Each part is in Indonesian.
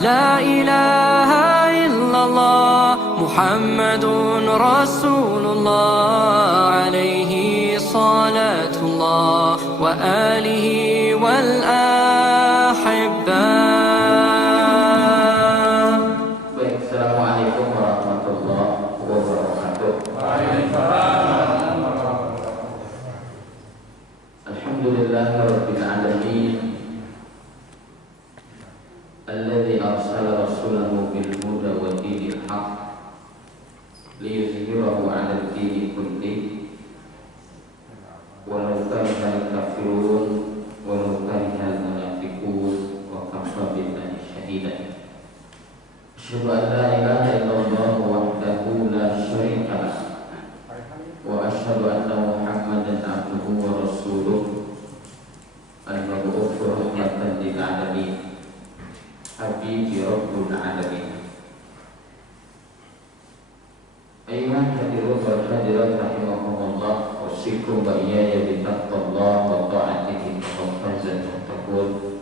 لا إله إلا الله محمد رسول الله عليه صلاة الله وآله والأحبة. Assalamualaikum warahmatullahi wabarakatuh. Alhamdulillahirabbil alamin. Alladzi arsala rasulahu bil huda wa dinil haqq liyuzhirahu 'alal dini kullih walau karihal kafirun walau karihal munafiqun wa kafa billahi shahidan. Asyhadu an la ilaha illallah wahdahu la syarika lah wa asyhadu anna Muhammadan abduhu wa rasuluh al-mab'uts rahmatan lil alamin. Habibi Rabbul Alamin. Ayuhan hadirun wal hadirat rahimakumullah, usikum wa iyaya bitaqwallah wa ta'atihi wa fazal muttaqun.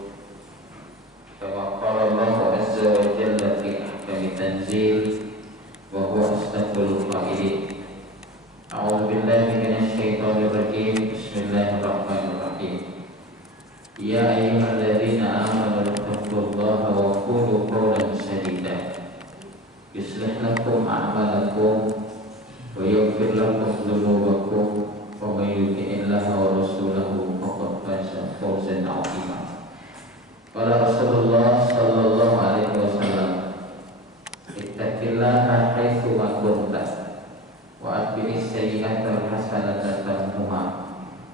Kama qala Allah azza wa jalla fi ahkami tanzil wa huwa asdaqul qa'ilin. A'udzu billahi minasy syaithanir rajim. Bismillahirrahmanirrahim. Ya ayyuhalladzina amanu taqullaha wa qulu qawlan sadida yuslih lakum a'malakum wa yaghfir lakum dhunubakum wa may yuti'illaha wa rasulahu faqad faza fawzan 'azima. Qala Rasulullah sallallahu alaihi wasallam, ittaqillaha haitsu ma kunta wa atbi'is sayyi'ata hasanata tamhuha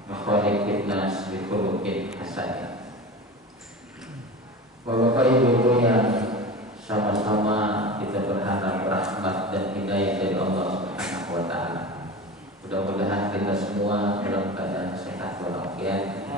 makhaliqin nas bi khuluqin hasan. Bapak Ibu yang sama-sama kita berharap rahmat dan hidayah dari Allah Subhanahu wa taala. Mudah-mudahan kita semua dalam keadaan sehat walafiat,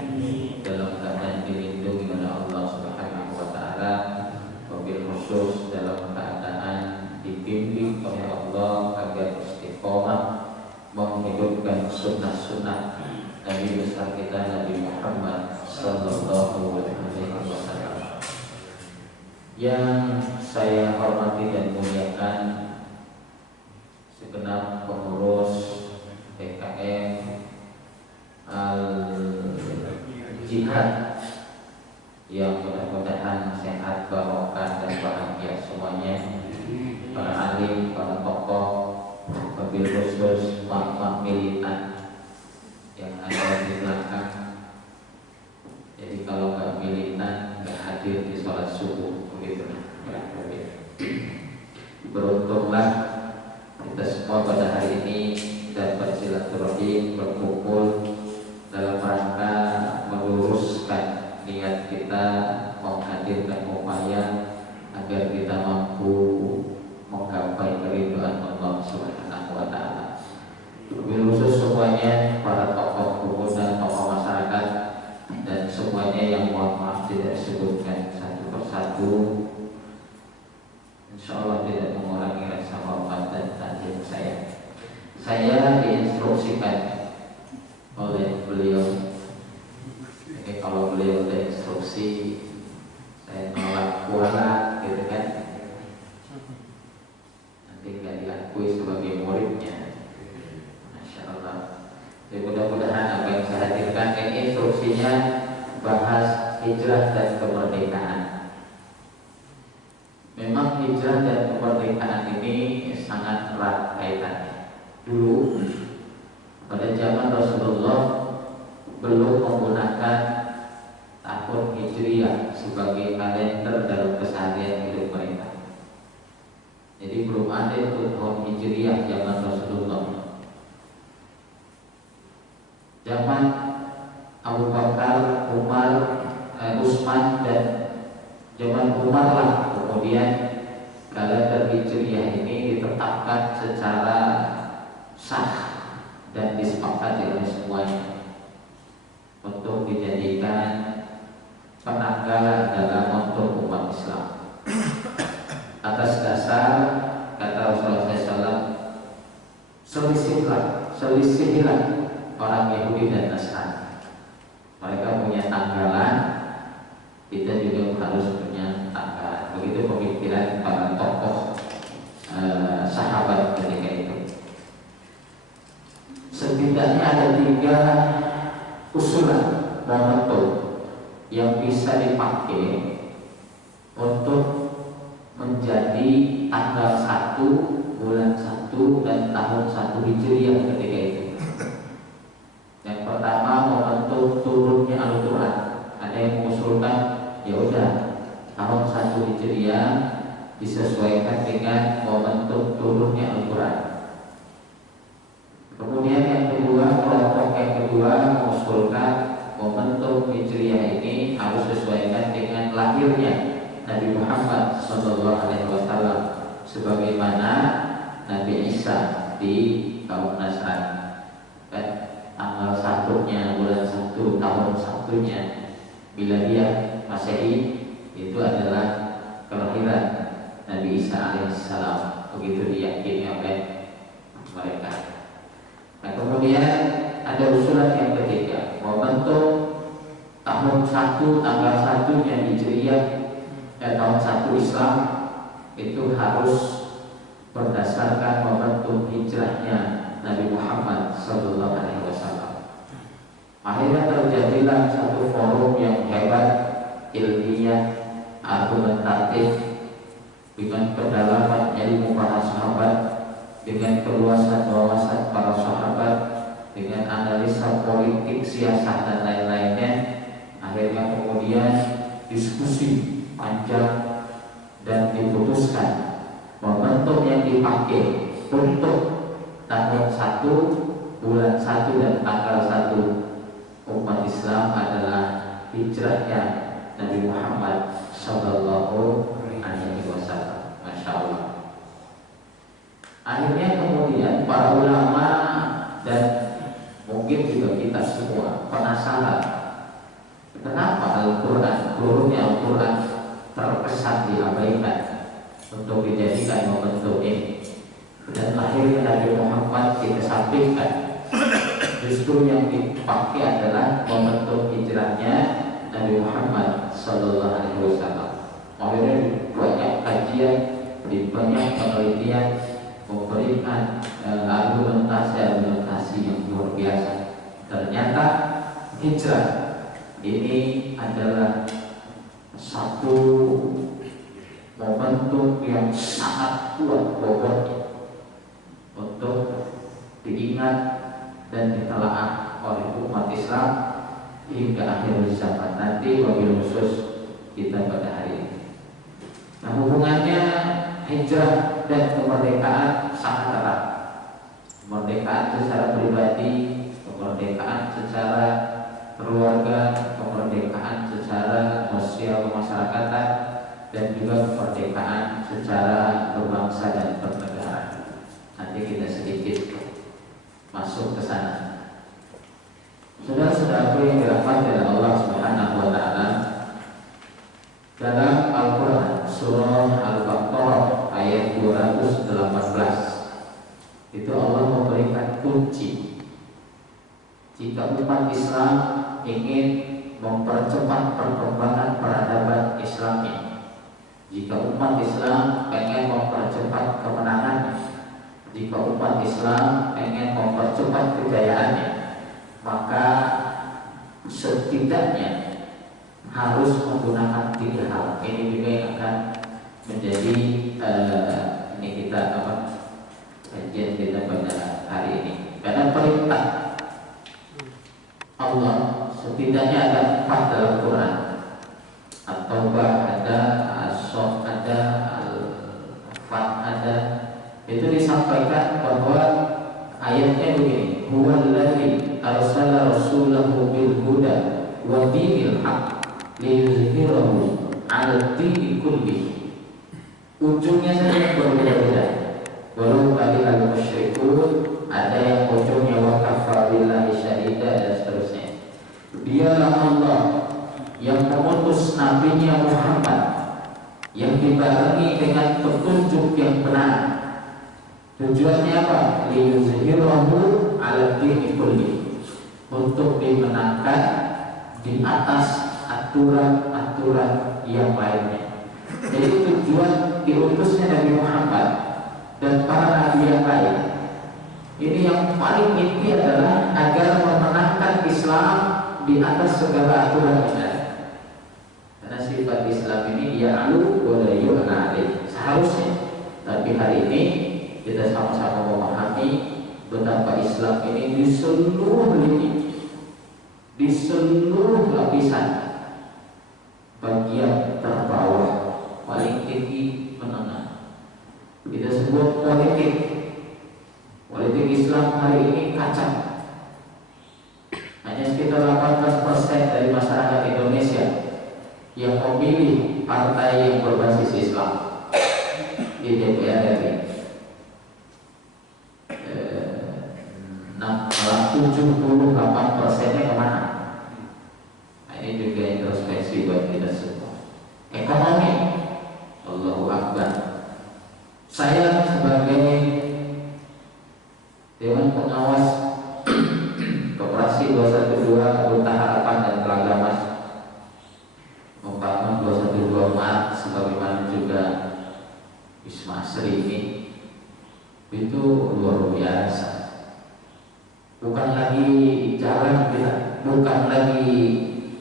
dalam keadaan dilindungi oleh Allah Subhanahu wa taala, wabil khusus dalam keadaan dibimbing oleh Allah agar istiqomah menghidupkan sunnah-sunnah Nabi besar kita Nabi Muhammad sallallahu alaihi wasallam. Yang saya hormati dan muliakan segenap pengurus PKM Al-Jihad yang mudah-mudahan sehat, barokah dan bahagia semuanya. Para alim, para tokoh, wabil khusus mak-mak militan yang ada di belakang. Jadi kalau nggak militan nggak hadir di sholat subuh begitu. Beruntunglah kita semua pada hari ini dapat silaturahim berkumpul dalam rangka meluruskan niat kita menghadirkan upaya agar kita mampu menggapai keridhaan Allah Subhanahu wa taala. Wabil khusus semuanya para tokoh pemuda, tokoh masyarakat dan semuanya yang mohon maaf tidak disebutkan satu persatu. Insyaallah tidak mengurangi rasa hormat dan takzim saya. Saya diinstruksikan oleh beliau. Jadi kalau beliau ada instruksi, saya nolak kualat gitu kan. Nanti nggak diakui sebagai muridnya. Jadi mudah-mudahan apa yang saya hadirkan ini instruksinya bahas hijrah dan kemerdekaan. Memang hijrah dan kemerdekaan ini sangat erat kaitannya. Dulu pada zaman Rasulullah belum menggunakan tahun Hijriah sebagai kalender dalam keseharian hidup mereka. Jadi belum ada itu tahun Hijriah zaman Rasulullah. Zaman Abu Bakar, Umar, Utsman dan zaman Umar lah kemudian kalender Hijriah ini ditetapkan secara sah dan disepakati oleh semuanya untuk dijadikan penanggal dalam untuk umat Islam. Atas dasar kata Rasulullah SAW, selisihilah orang Yahudi dan Nasrani. Mereka punya tanggalan, kita juga harus punya tanggalan. Begitu pemikiran para tokoh sahabat ketika itu. Setidaknya ada 3 usulan momentum yang bisa dipakai untuk menjadi tanggal 1 bulan 1 dan tahun 1 Hijriah ketika itu. Yang pertama, momentum turunnya Al-Quran. Ada yang mengusulkan ya udah tahun 1 Hijriah disesuaikan dengan momentum turunnya Al-Quran. Kemudian yang kedua, kelompok yang kedua mengusulkan momentum Hijriah ini harus disesuaikan dengan lahirnya Nabi Muhammad SAW, sebagaimana Nabi Isa di kaum Nasrani. Kan tanggal 1-nya bulan 1 tahun 1-nya Miladiyah Masehi itu adalah kelahiran Nabi Isa alaihissalam. Begitu diyakini oleh mereka. Nah, kemudian ada usulan yang ketiga, momentum tahun 1 tanggal 1-nya Hijriah, tahun 1 Islam itu harus berdasarkan momentum hijrahnya Nabi Muhammad SAW. Akhirnya terjadilah satu forum yang hebat, ilmiah, argumentatif, dengan kedalaman ilmu para sahabat, dengan keluasan wawasan para sahabat, dengan analisa politik, siasat dan lain-lainnya. Akhirnya kemudian diskusi panjang dan diputuskan momentum yang dipakai untuk tahun 1 bulan 1 dan tanggal 1 umat Islam adalah hijrahnya Nabi Muhammad Sallallahu Alaihi Wasallam. Masya Allah. Akhirnya kemudian para ulama dan mungkin juga kita semua penasaran, kenapa Al-Quran, turunnya Al-Quran terkesan diabaikan untuk dijadikan momentum ini, dan akhirnya Nabi Muhammad dikesampingkan. Justru yang dipakai adalah momentum hijrahnya Nabi Muhammad Sallallahu Alaihi Wasallam. Akhirnya banyak kajian, di banyak penelitian memberikan argumentasi yang luar biasa. Ternyata hijrah ini adalah satu momentum yang sangat kuat bobotnya untuk diingat dan ditelaah oleh umat Islam hingga akhir zaman nanti, wabil khusus kita pada hari ini. Nah, hubungannya hijrah dan kemerdekaan sangat erat. Kemerdekaan secara pribadi, kemerdekaan secara keluarga, kemerdekaan secara sosial kemasyarakatan, dan juga kemerdekaan secara berbangsa dan bernegara. Nanti kita sedikit masuk ke sana. Saudara-saudaraku yang dirahmati oleh Allah Subhanahu wa taala, dalam Al-Qur'an surah Al-Baqarah ayat 218 itu Allah memberikan kunci. Jika umat Islam ingin mempercepat perkembangan peradaban Islamnya, jika umat Islam pengen mempercepat kemenangannya, jika umat Islam ingin mempercepat kejayaannya, maka setidaknya harus menggunakan 3 hal. Ini juga yang akan menjadi ini kita kajian kita pada hari ini. Karena perintah Allah setidaknya ada 4 dalam Quran. At-Taubah ada, As-Saff ada, Al-Fat ada. Itu disampaikan bahwa ayatnya begini, huwallazi arsala rasulahu bil huda wa dinil haq liyuzhirahu 'ala dini kulli. Ujungnya saja berbeda-beda. Walau karihal musyrikun, ada yang ujungnya wa kafa billahi syahida dan seterusnya. Dialah Allah yang mengutus nabinya Muhammad yang dibarengi dengan petunjuk yang benar. Tujuannya apa? Liyuzhirahu 'ala dini kulli, untuk dimenangkan di atas aturan-aturan yang lainnya. Jadi tujuan diutusnya Nabi Muhammad dan para nabi yang lain ini yang paling inti adalah agar memenangkan Islam di atas segala aturan yang ada. Karena sifat Islam ini ya'lu wa la yu'la alaih seharusnya. Tapi hari ini kita sama-sama memahami betapa Islam ini di seluruh lini, di seluruh lapisan, bagian terbawah, paling tinggi, menengah. Kita sebut politik. Politik Islam hari ini kacau. Hanya sekitar 18% dari masyarakat Indonesia yang memilih partai yang berbasis Islam di DPR RI. 78%-nya kemana? Nah, ini juga introspeksi buat kita semua. Ekonomi, Allahu Akbar. Saya sebagai Dewan Pengawas Koperasi 212 Kota Harapan dan Telaga Mas membangun 212 Maret sebagaimana juga Wisma Asri ini itu luar biasa. Bukan lagi jalan kita, bukan lagi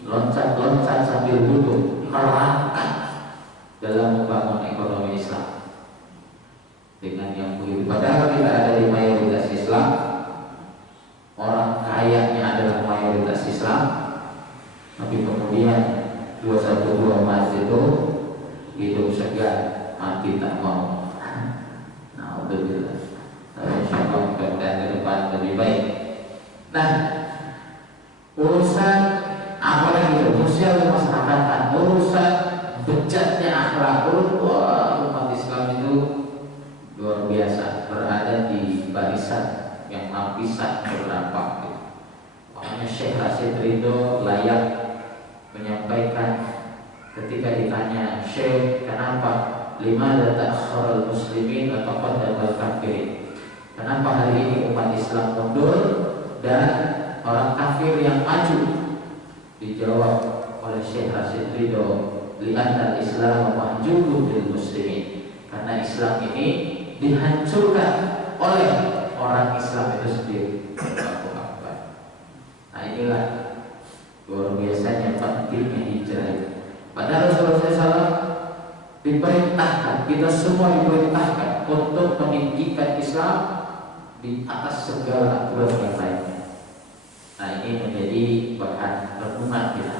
loncat-loncat sambil duduk, melangkah dalam membangun ekonomi Islam dengan yang begitu. Padahal kita ada di mayoritas Islam, orang kayanya adalah mayoritas Islam, tapi kemudian 212 Maret itu hidup segar, mati tak mau. Nah, alhamdulillah. Tapi insyaallah ke depan lebih baik. Nah, urusan apalagi itu sosial kemasyarakatan, urusan bejatnya akhlak, umat Islam itu luar biasa, berada di barisan yang lapisan berdampak. Makanya Syekh Rashid Ridho layak menyampaikan ketika ditanya, Syekh, kenapa limada ta'akhkharul muslimin atau qaddamal kafirin? Kenapa hari ini umat Islam mundur dan orang kafir yang maju? Dijawab oleh Syekh Rashid Ridho, li'anna al-Islam mahjubun lil muslimin. Karena Islam ini dihancurkan oleh orang Islam itu sendiri. Nah, inilah luar biasanya pentingnya hijrah. Padahal Rasulullah SAW diperintahkan, kita semua diperintahkan untuk meninggikan Islam di atas segala aturan yang lain. Nah, ini menjadi bahan renungan kita.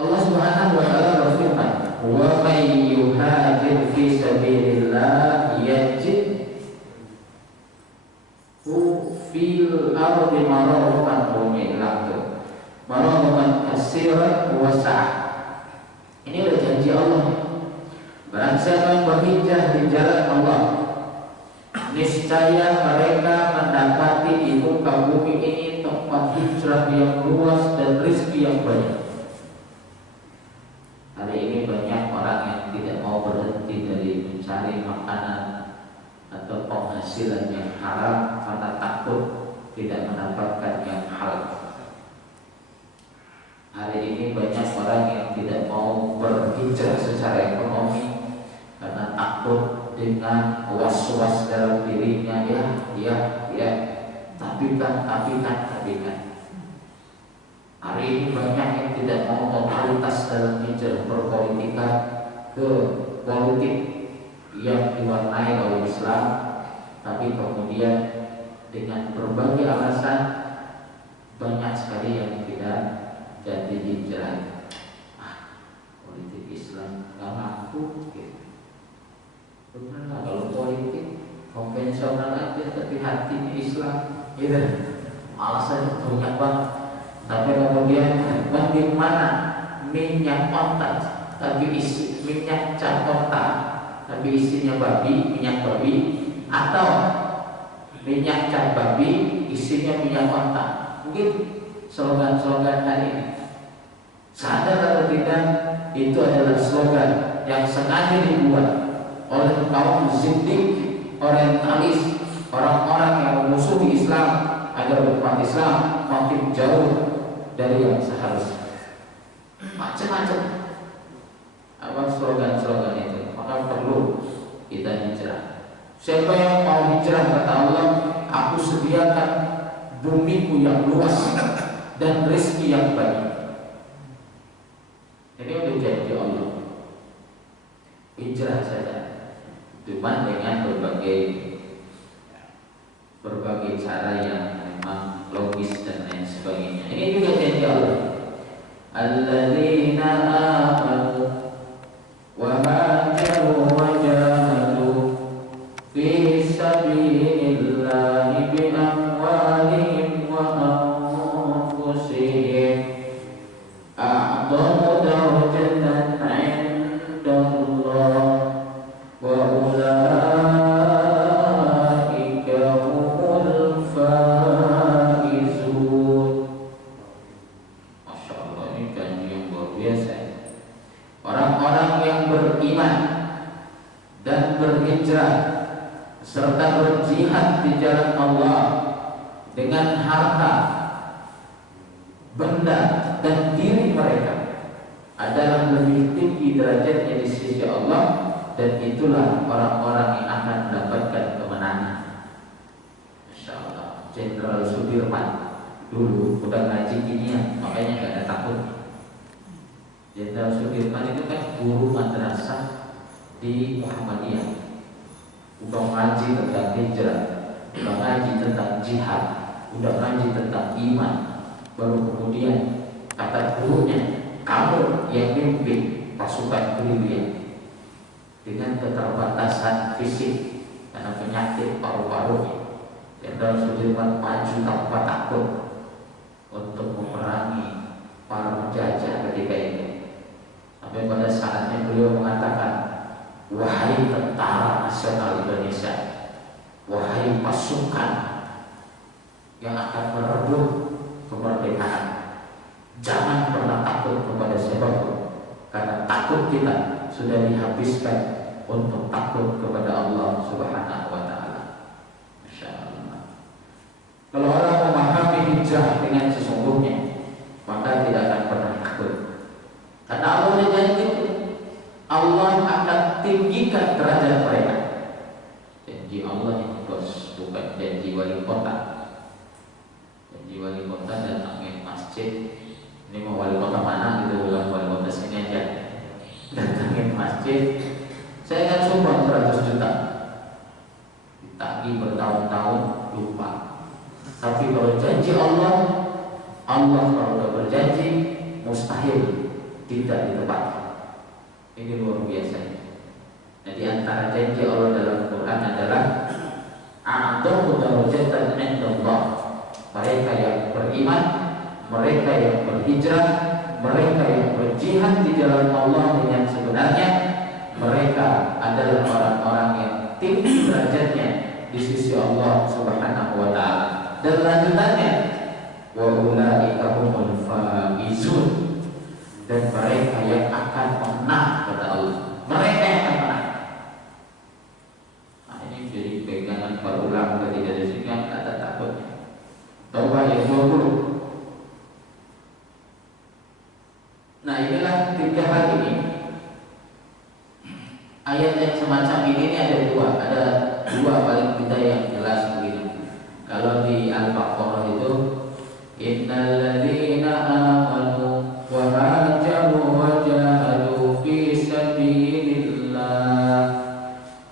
Allah Subhanahu wa taala berfirman, "Wa may yuhajir fi sabilillah yajid fil ardi maraghatan katsiran wa sa'ah." Ini adalah janji Allah. Barang siapa yang berhijrah di jalan Allah, niscaya mereka mendapati di muka bumi ini tempat hijrah yang luas dan rezeki yang banyak. Hari ini banyak orang yang tidak mau berhenti dari mencari makanan atau penghasilan yang haram karena takut tidak mendapatkan yang halal. Hari ini banyak orang yang tidak mau berhijrah secara ekonomi karena takut dengan was-was dalam dirinya, tapi kan. Hari ini banyak yang tidak mau totalitas dalam hijrah berpolitika ke politik yang diwarnai oleh Islam, tapi kemudian dengan berbagai alasan banyak sekali yang tidak jadi hijrah. Politik Islam nggak laku gitu. Benar, kalau politik konvensional aja tapi hatinya Islam gitu. Alasannya banyak banget. Tapi kemudian bagaimana minyak onta tapi isi minyak onta tapi isinya babi, minyak babi, atau minyak babi isinya minyak onta? Mungkin slogan-slogan hari ini. Sadar atau tidak, itu adalah slogan yang sengaja dibuat oleh kaum zindik, orientalis, orang-orang yang memusuhi Islam agar umat Islam makin jauh dari yang seharusnya. Macam-macam. apa slogan-slogan itu, maka perlu kita hijrah. Siapa yang mau hijrah, kata Allah, aku sediakan bumiku yang luas dan rezeki yang banyak. Ini udah janji Allah. Hijrah saja, cuma dengan berbagai cara yang memang logis dan lain sebagainya. Ini juga janji Allah. Alladzina amanu wa hajaru wa jahadu fi sabilillahi bi amwalihim wa anfusihim a'dhamu darajatan 'inda Allah wa ulaika humul faizun. Masya Allah, ini janji yang luar biasa. Orang-orang yang beriman dan berhijrah serta berjihad di jalan Allah dengan harta, benda, dan diri mereka adalah lebih tinggi derajatnya di sisi Allah, dan itulah orang-orang yang akan mendapatkan kemenangan. Masya Allah, Jenderal Sudirman dulu udah ngaji ginian, makanya gak ada takut. Jenderal Sudirman itu kan guru madrasah di Muhammadiyah, udah ngaji tentang hijrah, udah ngaji tentang jihad, udah ngaji tentang iman. Baru kemudian kata gurunya, kamu yang mimpin pasukan gerilya dengan keterbatasan fisik karena penyakit paru-parunya. Jenderal Sudirman maju tanpa takut untuk memerangi para penjajah ketika itu. Sampai pada saatnya beliau mengatakan, wahai tentara nasional Indonesia, wahai pasukan yang akan merebut kemerdekaan, jangan pernah takut kepada siapapun, karena takut kita sudah dihabiskan untuk takut kepada Allah Subhanahu wa Ta'ala. Masya Allah. Kalau orang memahami hijrah dengan sesungguhnya, maka tidak akan pernah takut, karena Allah berjanji Allah akan tinggikan derajat mereka. Janji Allah ini bos, bukan janji wali kota. Janji wali kota datangin masjid. Ini mau wali kota mana gitu, bukan wali kota sini aja. Datangin masjid, saya akan sumbang 100 juta. Ditagih bertahun-tahun lupa. Tapi kalau janji Allah, Allah kalau sudah berjanji mustahil tidak ditepati. Ini luar biasa. Nah, di antara janji Allah dalam Quran adalah a'dhamu darajatan 'inda Allah. Mereka yang beriman, mereka yang berhijrah, mereka yang berjihad di jalan Allah dengan sebenarnya, mereka adalah orang-orang yang tinggi derajatnya di sisi Allah Subhanahu wa Ta'ala. Dan lanjutannya, wa ulaika humul faizun, dan mereka yang akan menang, kata Allah. Mereka yang akan menang. Nah, ini jadi pegangan para ulama ketika di sini yang ada takutnya. Taubah ayat 20. Nah, inilah 3 hal ini. Ayat yang semacam ini ada 2. Ada 2 paling tidak yang jelas begini. Kalau di Al-Baqarah itu, innal ladzina amanu wa hajaru wa jahadu fi sabilillah.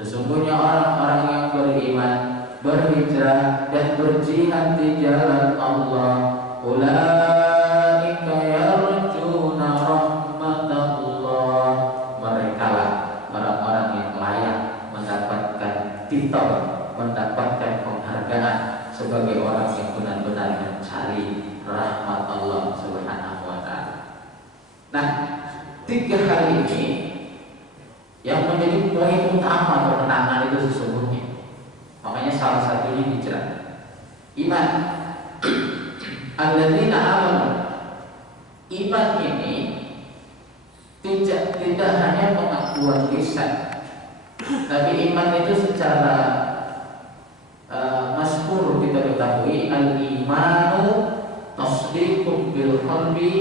Sesungguhnya orang-orang yang beriman, berhijrah dan berjihad di jalan Allah, ulaika yarjuna rahmatallah. Merekalah orang-orang yang layak mendapatkan titel, mendapatkan penghargaan sebagai orang yang benar-benar mencari rahmat Allah Subhanahu wa Ta'ala. Nah, 3 hal ini yang menjadi poin utama kemenangan itu sesungguhnya. Makanya salah satunya hijrah. Iman. Alladzina amanu. Iman ini tidak hanya pengakuan lisan, tapi iman itu secara masyhur kita ketahui, al-imanu tasdiqun bil qalbi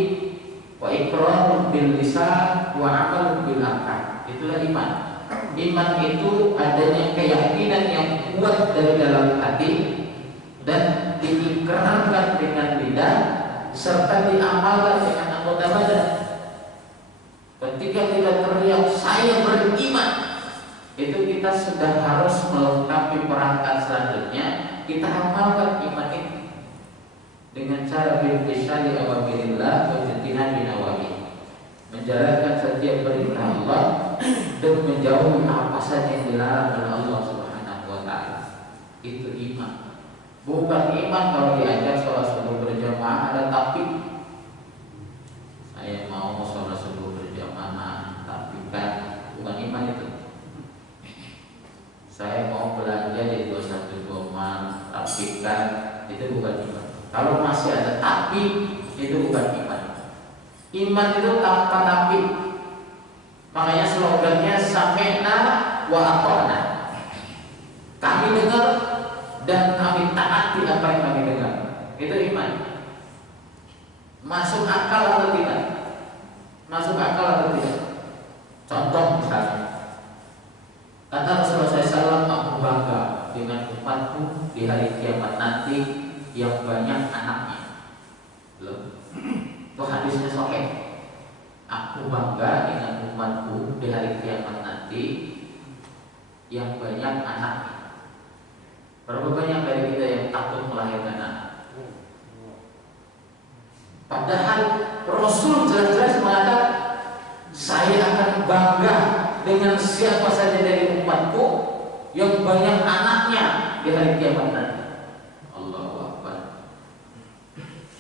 Wa iqrar bil lisan wa amal bil arkan. Itulah iman. Iman itu adanya keyakinan yang kuat dari dalam hati dan diikrarkan dengan lidah serta diamalkan dengan anggota badan. Ketika kita teriak saya beriman, itu kita sudah harus melengkapi perangkat selanjutnya. Kita amalkan iman ini dengan cara berintisali awamirillah wa ijtinabi nawahi, menjalankan setiap perintah Allah dan menjauhi apa saja yang dilarang oleh Allah Subhanahu wa taala. Itu iman. Bukan iman kalau diajak sholat subuh berjamaah ada tapi saya mau sholat subuh berjamaah, tapi kan bukan iman itu. Saya mau belanja di 21 Goma, tapi kan itu bukan iman. Kalau masih ada tapi, itu bukan iman. Iman itu tanpa tapi. Makanya slogannya sami'na wa ata'na. Kami dengar dan kami taati apa yang kami dengar. Itu iman. Masuk akal atau tidak? Masuk akal atau tidak? Contoh misalnya, kata Rasulullah SAW, aku bangga dengan umatku di hari kiamat nanti yang banyak anaknya. Loh, itu hadisnya sahih. Aku bangga dengan umatku di hari kiamat nanti yang banyak anaknya. Berapa banyak dari kita yang takut melahirkan anak? Padahal Rasul jelas-jelas mengatakan saya akan bangga dengan siapa saja dari umatku yang banyak anaknya di hari kiamat nanti.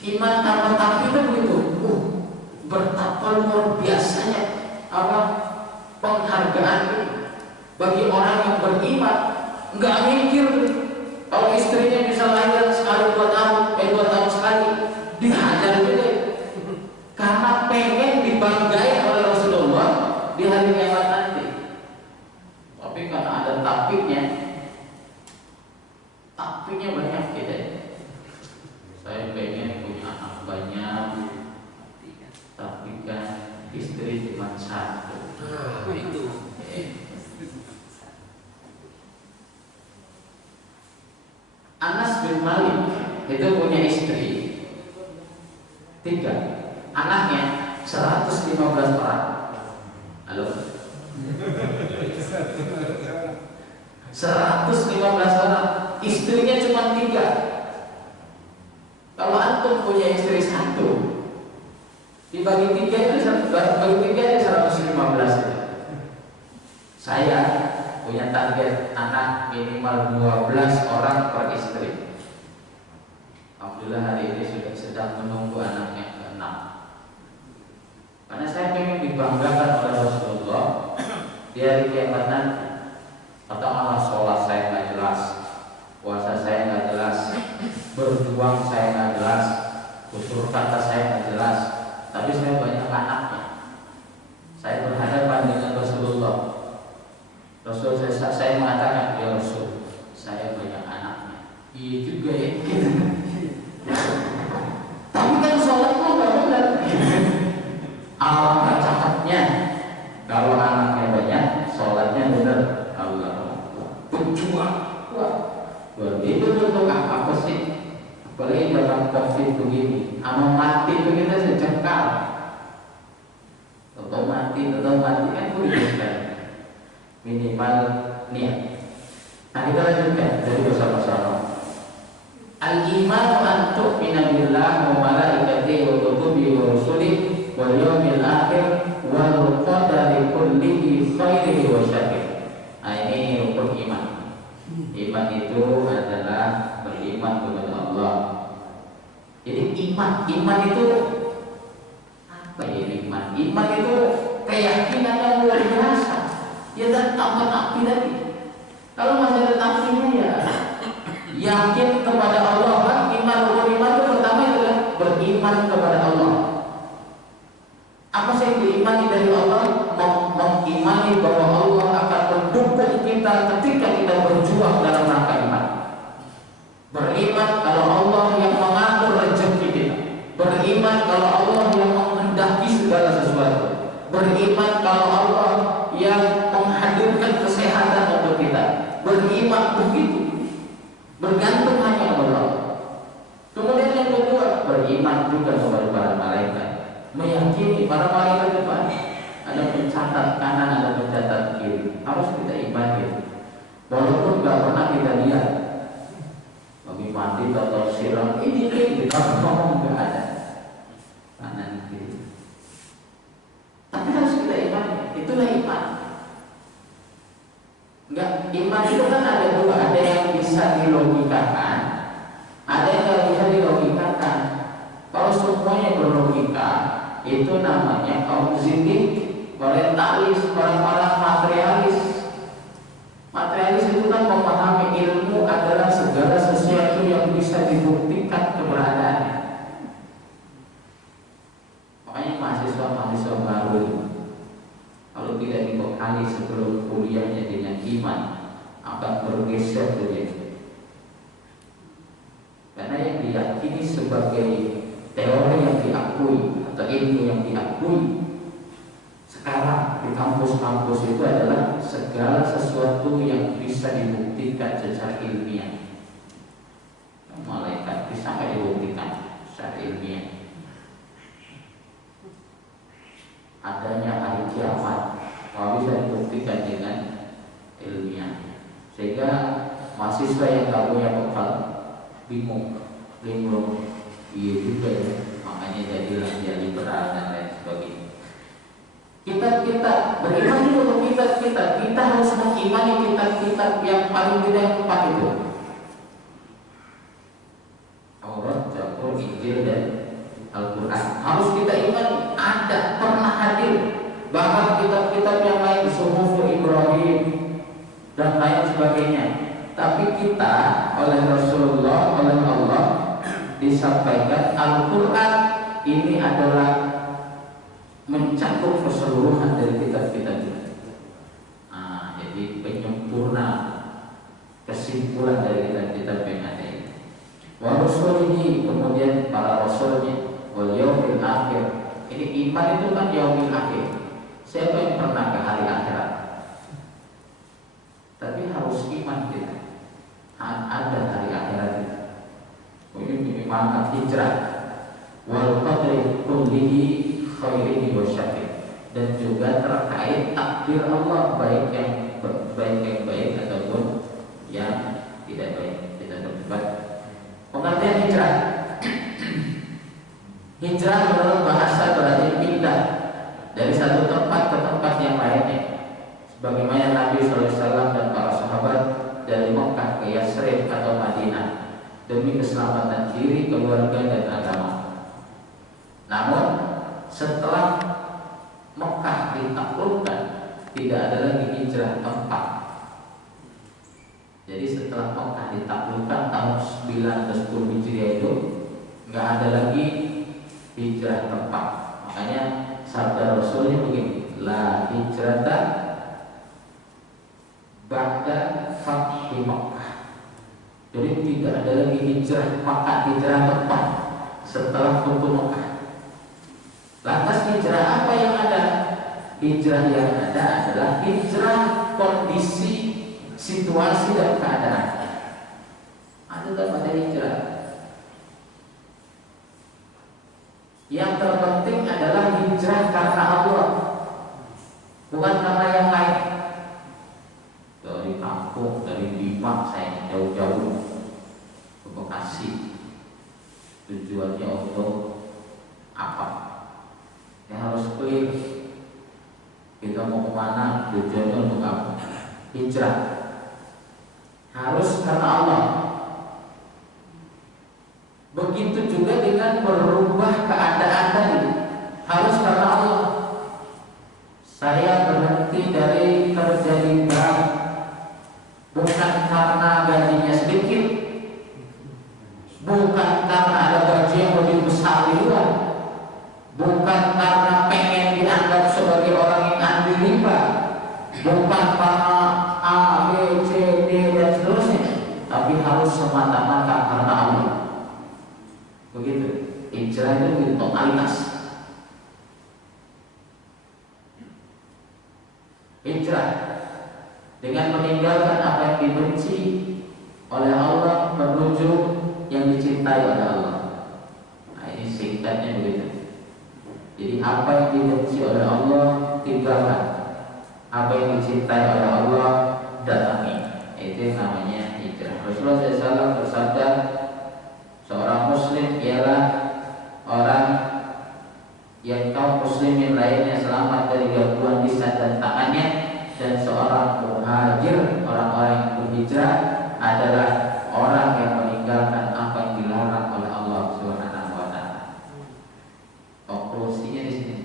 Iman tanpa tapi itu begitu. Betapa luar biasanya apa penghargaan ini bagi orang yang beriman. Nggak mikir kalau istrinya bisa lahir sekali 2 tahun, 2 tahun sekali dihajar juga karena pengen dibanggai oleh Rasulullah di hari kiamat nanti. Tapi karena ada tapinya banyak kita. Saya pengen punya anak banyak, tapi kan istri cuma 1. Itu. Anas bin Malik itu punya istri 3, anaknya 115 orang. Halo. 115 orang, istrinya cuma 3. Kalau antum punya istri 1, dibagi 3 itu 115. Saya punya target anak minimal 12 orang per istri. Alhamdulillah hari ini sudah sedang menunggu anaknya ke-6. Karena saya ingin dibanggakan oleh Rasulullah di hari kiamat nanti. Katakanlah sholat saya nggak jelas, puasa saya nggak jelas, berjuang saya nggak jelas, usul kata saya nggak jelas, tapi saya banyak anaknya. Saya berhadapan dengan Rasulullah. Rasul saya mengatakan, ya Rasul, saya banyak anaknya. Iya juga ya. Tapi kan sholatmu nggak benar. Alangkah cakapnya kalau anaknya banyak, sholatnya benar. Allah, berjuang. Itu untuk apa sih? Apalagi dalam COVID begini, sama mati itu kita secekal. Tetap mati kan kuliah minimal niat. Nah kita lanjutkan dari bersama-sama. Al-iman an tu'mina billah wa malaikatihi wa kutubihi wa rusulihi wal yawmil akhir wal qadari kullihi khairihi wa syarrihi. Nah ini rukun iman. Iman itu adalah beriman kepada Allah. Jadi iman itu apa ya iman? Iman itu keyakinan yang luar biasa. Ya dan tambah takdir tadi. Kalau masih ada takdirnya ya yakin kepada Allah kan iman rukun iman itu pertama adalah beriman kepada Allah. Apa sih yang diimani dari Allah? Mengimani bahwa Allah akan mendukung kita ketika kita berjuang dalam rangka iman. Beriman kalau Allah yang mengatur rezeki kita. Beriman kalau Allah yang menghendaki cuma begitu, bergantung hanya kepada Allah. Kemudian yang kedua, beriman juga kepada para malaikat, meyakini para malaikat itu ada pencatat kanan, ada pencatat kiri, harus kita imani. Walaupun nggak pernah kita lihat, bagi mati atau siram ini kita ngomong nggak ada kanan kiri, tapi harus kita imani. Itulah iman. Enggak, iman itu kan ada dua, ada yang bisa dilogikakan, ada yang nggak bisa dilogikakan. Kalau semuanya berlogika, itu namanya kaum zindik, orientalis, orang-orang materialis. Materialis itu kan memahami ilmu adalah segala sesuatu yang bisa dibuktikan keberadaannya. Makanya mahasiswa baru itu, kalau tidak dibekali sebelum kuliahnya dengan iman, akan bergeser dia. Karena yang diyakini sebagai teori yang diakui atau ilmu yang diakui sekarang di kampus-kampus itu adalah segala sesuatu yang bisa dibuktikan secara ilmiah. Malaikat bisa nggak dibuktikan secara ilmiah? Adanya hari kiamat nggak bisa dibuktikan dengan ilmiah, sehingga mahasiswa yang tak punya bekal bingung, iya juga ya, makanya jadilah dia liberal dan lain sebagainya. Kita beriman juga kita harus mengimani kitab-kitab yang paling tidak empat itu, Taurat, Zabur, Injil dan Al-Quran. Harus kita imani, ada, pernah hadir. Bahkan kitab-kitab yang lain, Suhuf Ibrahim dan lain sebagainya. Tapi kita oleh Rasulullah, oleh Allah disampaikan Al-Quran ini adalah mencakup keseluruhan dari kitab-kitab itu. Jadi penyempurna kesimpulan dari kitab-kitab yang ada ini. Wa rusulihi, kemudian para rasulnya, wal yaumil akhir. Ini iman itu kan yaumil akhir. Siapa yang pernah ke hari akhirat? Tapi harus iman kita. Ada hari akhirat itu. Ini mantap hijrah. Wal qadri kullihi khairihi wa syarrihi, dan juga terkait takdir Allah, baik yang baik ataupun yang tidak baik. Kita berdebat pengertian hijrah. Hijrah menurut bahasa berarti pindah dari satu tempat ke tempat yang lainnya, sebagaimana Nabi SAW dan para sahabat dari Mekah ke Yasrib atau Madinah demi keselamatan diri, keluarga dan agama. Namun setelah Mekah ditaklukkan, tidak ada lagi hijrah tempat. Jadi setelah Mekah ditaklukkan tahun 910 Hijriah itu, nggak ada lagi hijrah tempat. Makanya sabda Rasulnya begini, la hijrata ba'da fathi Mekah. Jadi tidak ada lagi hijrah Mekah, hijrah tempat setelah Futuh Mekah. Lantas hijrah apa yang ada? Hijrah yang ada adalah hijrah kondisi, situasi dan keadaan. Ada tak pada hijrah? Yang terpenting adalah hijrah karena Allah, bukan karena yang lain. Dari kampung, dari Bima saya jauh-jauh ke Bekasi, tujuannya untuk apa? Yang harus clear. Kita mau kemana, tujuannya untuk apa? Hijrah harus karena Allah. Begitu juga dengan merubah keadaan tadi, harus karena Allah. Saya berhenti dari kerja di bank bukan karena gajinya sedikit, bukan karena ada gaji yang lebih besar di luar, bukan karena pengen dianggap sebagai orang yang ahli riba, bukan karena A, B, C, D dan seterusnya, tapi harus semata-mata karena Allah. Begitu. Hijrah itu totalitas. Hijrah dengan meninggalkan apa yang dibenci oleh Allah menuju yang dicintai oleh Allah. Nah, ini singkatnya begitu. Jadi apa yang dibenci oleh Allah tinggalkan, apa yang dicintai oleh Allah datangi. Itu yang namanya hijrah. Rasulullah SAW bersabda, seorang muslim ialah orang yang kaum muslimin lainnya selamat dari gangguan lisan dan tangannya, dan seorang muhajir, orang-orang yang berhijrah adalah orang yang meninggalkan apa yang dilarang oleh Allah Subhanahu wa taala. Konklusinya di sini.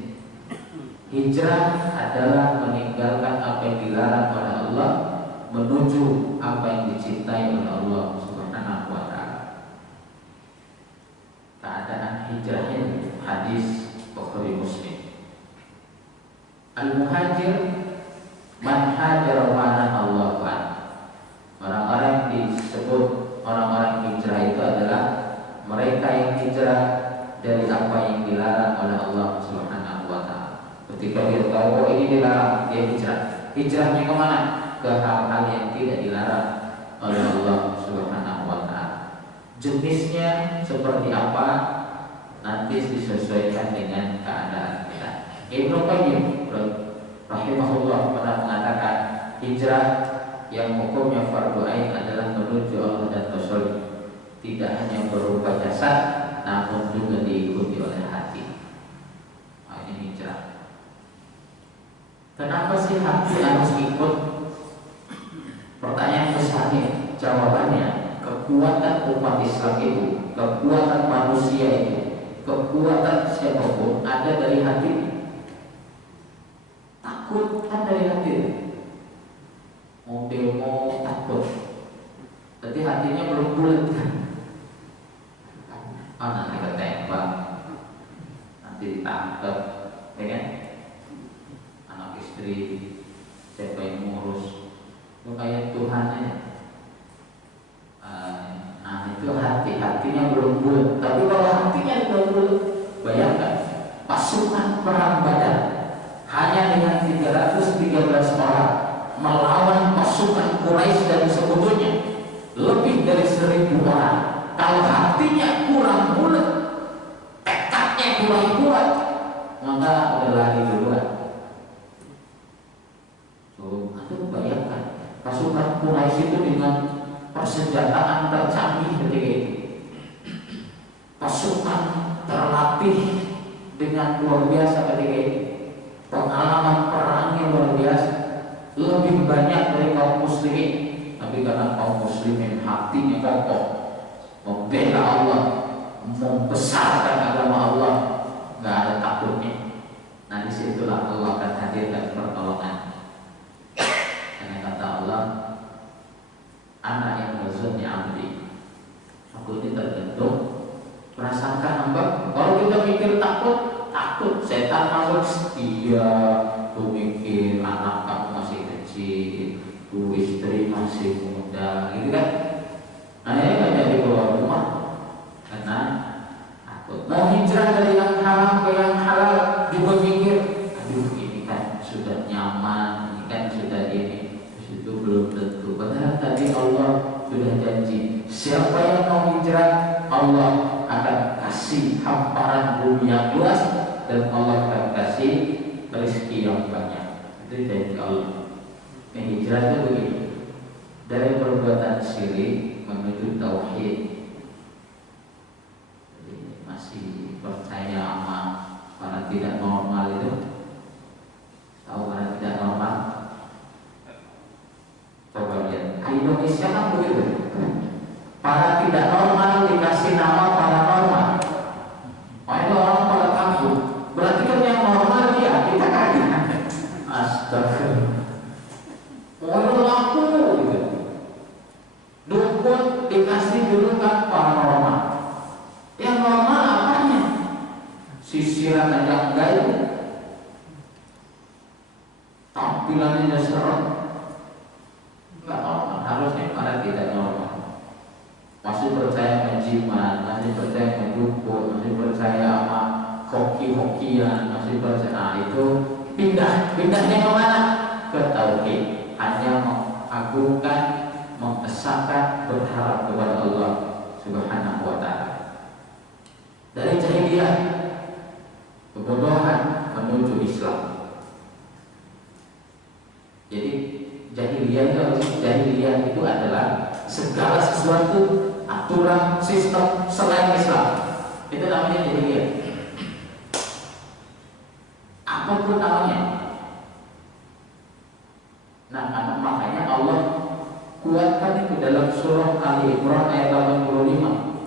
Hijrah adalah meninggalkan apa yang dilarang oleh Allah menuju apa yang dicintai oleh Allah Subhanahu wa taala. Keadaan hijrahnya hadis Bukhari Muslim. Al-muhajir man hajara mana Allah an. Orang-orang yang disebut orang-orang hijrah itu adalah mereka yang hijrah dari apa yang dilarang oleh Allah Subhanahu wa taala. Ketika dia tahu ini dilarang, dia hijrah. Hijrahnya kemana? Ke hal-hal yang tidak dilarang oleh Allah Subhanahu wa taala. Jenisnya seperti apa nanti disesuaikan dengan keadaan kita. Ibnu Qayyim rahimahullah pernah mengatakan hijrah yang hukumnya fardu ain adalah menuju Allah dan Rasul, tidak hanya berupa jasad namun juga diikuti oleh hati. Nah, ini hijrah. Kenapa sih hati harus ikut? Pertanyaan besarnya, jawabannya kekuatan umat Islam itu, kekuatan manusia itu, kekuatan siapapun ada dari hati. Takut kan dari hati. Mau demo takut. Jadi hatinya belum bulat kan. Oh, nanti ketembak, nanti ditangkap, ya kan? Anak istri, siapa yang ngurus? Itu kayak Tuhannya. Nah itu hatinya belum bulat. Tapi kalau hatinya belum bulat, bayangkan pasukan perang Badar hanya dengan 313 orang melawan pasukan Quraisy dan sekutunya lebih dari 1000 orang. Kalau hatinya kurang bulat, tekadnya kurang kuat, maka udah lari duluan. Anda bayangkan pasukan Quraisy itu dengan persenjataan tercanggih ketika itu, pasukan terlatih dengan luar biasa ketika itu, pengalaman perangnya luar biasa, lebih banyak dari kaum muslimin. Tapi karena kaum muslimin hatinya kokoh, membela Allah, membesarkan agama Allah, nggak ada takutnya. Nah disitulah Allah akan hadirkan pertolongan. Karena kata Allah, anak yang berzoni abdi, aku ini tergantung merasakan hamba. Kalau kita mikir takut, setan masuk. Iya, tuh mikir anak kamu masih kecil, tuh istri masih muda, gitu kan? Nah ini nggak jadi keluar rumah karena takut. Mau hijrah dari yang haram ke yang halal juga mikir, aduh ini kan sudah nyaman, ini kan sudah ini, itu belum tentu. Padahal tadi Allah sudah janji, siapa yang mau hijrah, Allah akan kasih hamparan bumi yang luas dan Allah akan kasih rezeki yang banyak. Itu janji Allah. Hijrah itu begini, dari perbuatan syirik menuju tauhid. Jadi masih percaya sama para tidak normal itu. Tahu para tidak normal? Coba lihat, Indonesia kan begitu. Para tidak normal dikasih nama paranormal. Oh itu orang pada takut. Berarti kan yang normal dia, kita kaget. Astagfirullah. Orang laku gitu. Dukun dikasih julukan paranormal. Yang normal apanya? Sisiran aja enggak itu. Tampilannya serem. Enggak normal. Harusnya para tidak normal. Masih percaya sama jimat, masih percaya sama mengagungkan, mengesahkan, berharap kepada Allah Subhanahu wa Ta'ala. Dari jahiliyah, kebodohan menuju Islam. Jadi jahiliyah itu adalah segala sesuatu, aturan, sistem selain Islam. Itu namanya jahiliyah. Apapun namanya. Nah, makanya Allah kuatkan itu dalam surah Ali Imran ayat 85.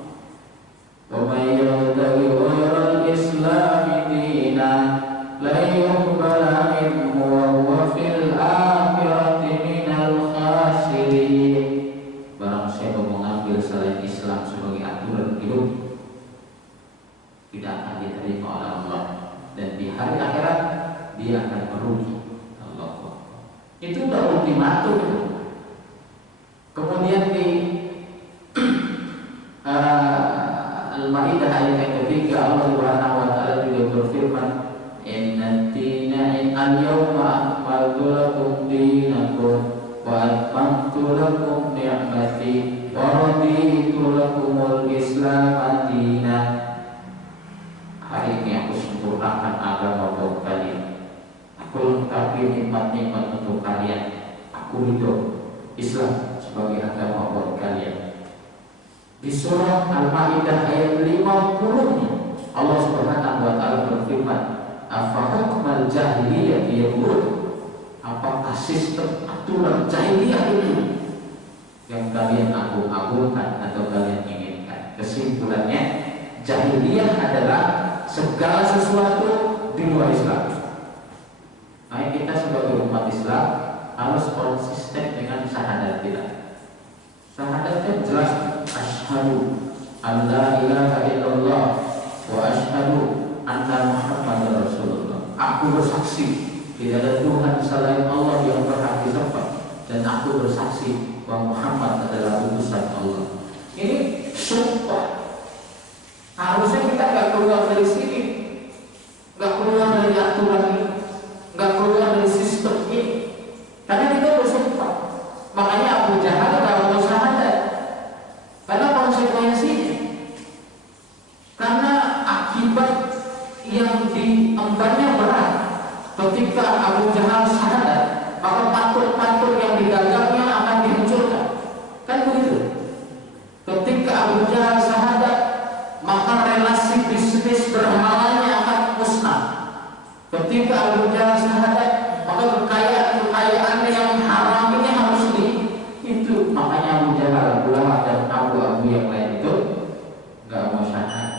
Wa may yabtaghi ghairal islami dinan la yuqbala minhu wa huwa fil akhirati minal khasirin. Barang siapa mengambil selain Islam sebagai aturan hidup, tidak akan diterima oleh Allah, dan di hari akhirat dia akan merugi. Allah, itu udah ultimatum itu. Kemudian di Al-Maidah ayat yang ketiga, Allah Subhanahu wa Ta'ala juga berfirman, "Inna dina al-yawma akmaltu lakum dinakum wa atmamtu lakum ni'mati wa raditu lakumul Islam dinan." Hari ini aku sempurnakan agama buat kalian. Aku lengkapi nikmat-nikmat untuk kalian. Aku ridho Islam sebagai agama buat kalian. Di surah Al-Maidah ayat 50-nya Allah Subhanahu wa Ta'ala berfirman, "Afa hukmal jahiliyah yabghun?" Apakah sistem aturan jahiliyah itu yang kalian agung-agungkan atau kalian inginkan? Kesimpulannya, jahiliyah adalah segala sesuatu di luar Islam. Nah, kita sebagai umat Islam harus konsisten dengan syahadat kita. Syahadatnya jelas, asyhadu an la ilaha illallah wa asyhadu anna Muhammadar Rasulullah. Aku bersaksi tidak ada Tuhan selain Allah yang berhak disembah, dan aku bersaksi bahwa Muhammad adalah utusan Allah. Ini sumpah. Harusnya kita nggak keluar dari sini, nggak keluar dari aturan ini, nggak keluar dari sistem ini, karena kita bersumpah. Makanya Abu Jahal gak mau syahadat, karena konsekuensinya, karena akibat yang diembannya berat. Ketika Abu Jahal syahadat, maka patung-patung yang digagangnya akan dihancurkan, kan begitu. Ketika Abu Jahal syahadat, maka relasi bisnis berhalanya akan musnah. Ketika Abu Jahal syahadat, maka kekayaan yang haram ini harus itu. Makanya Abu Jahal, Abu Lahab, dan Abu yang lain itu nggak mau syahadat.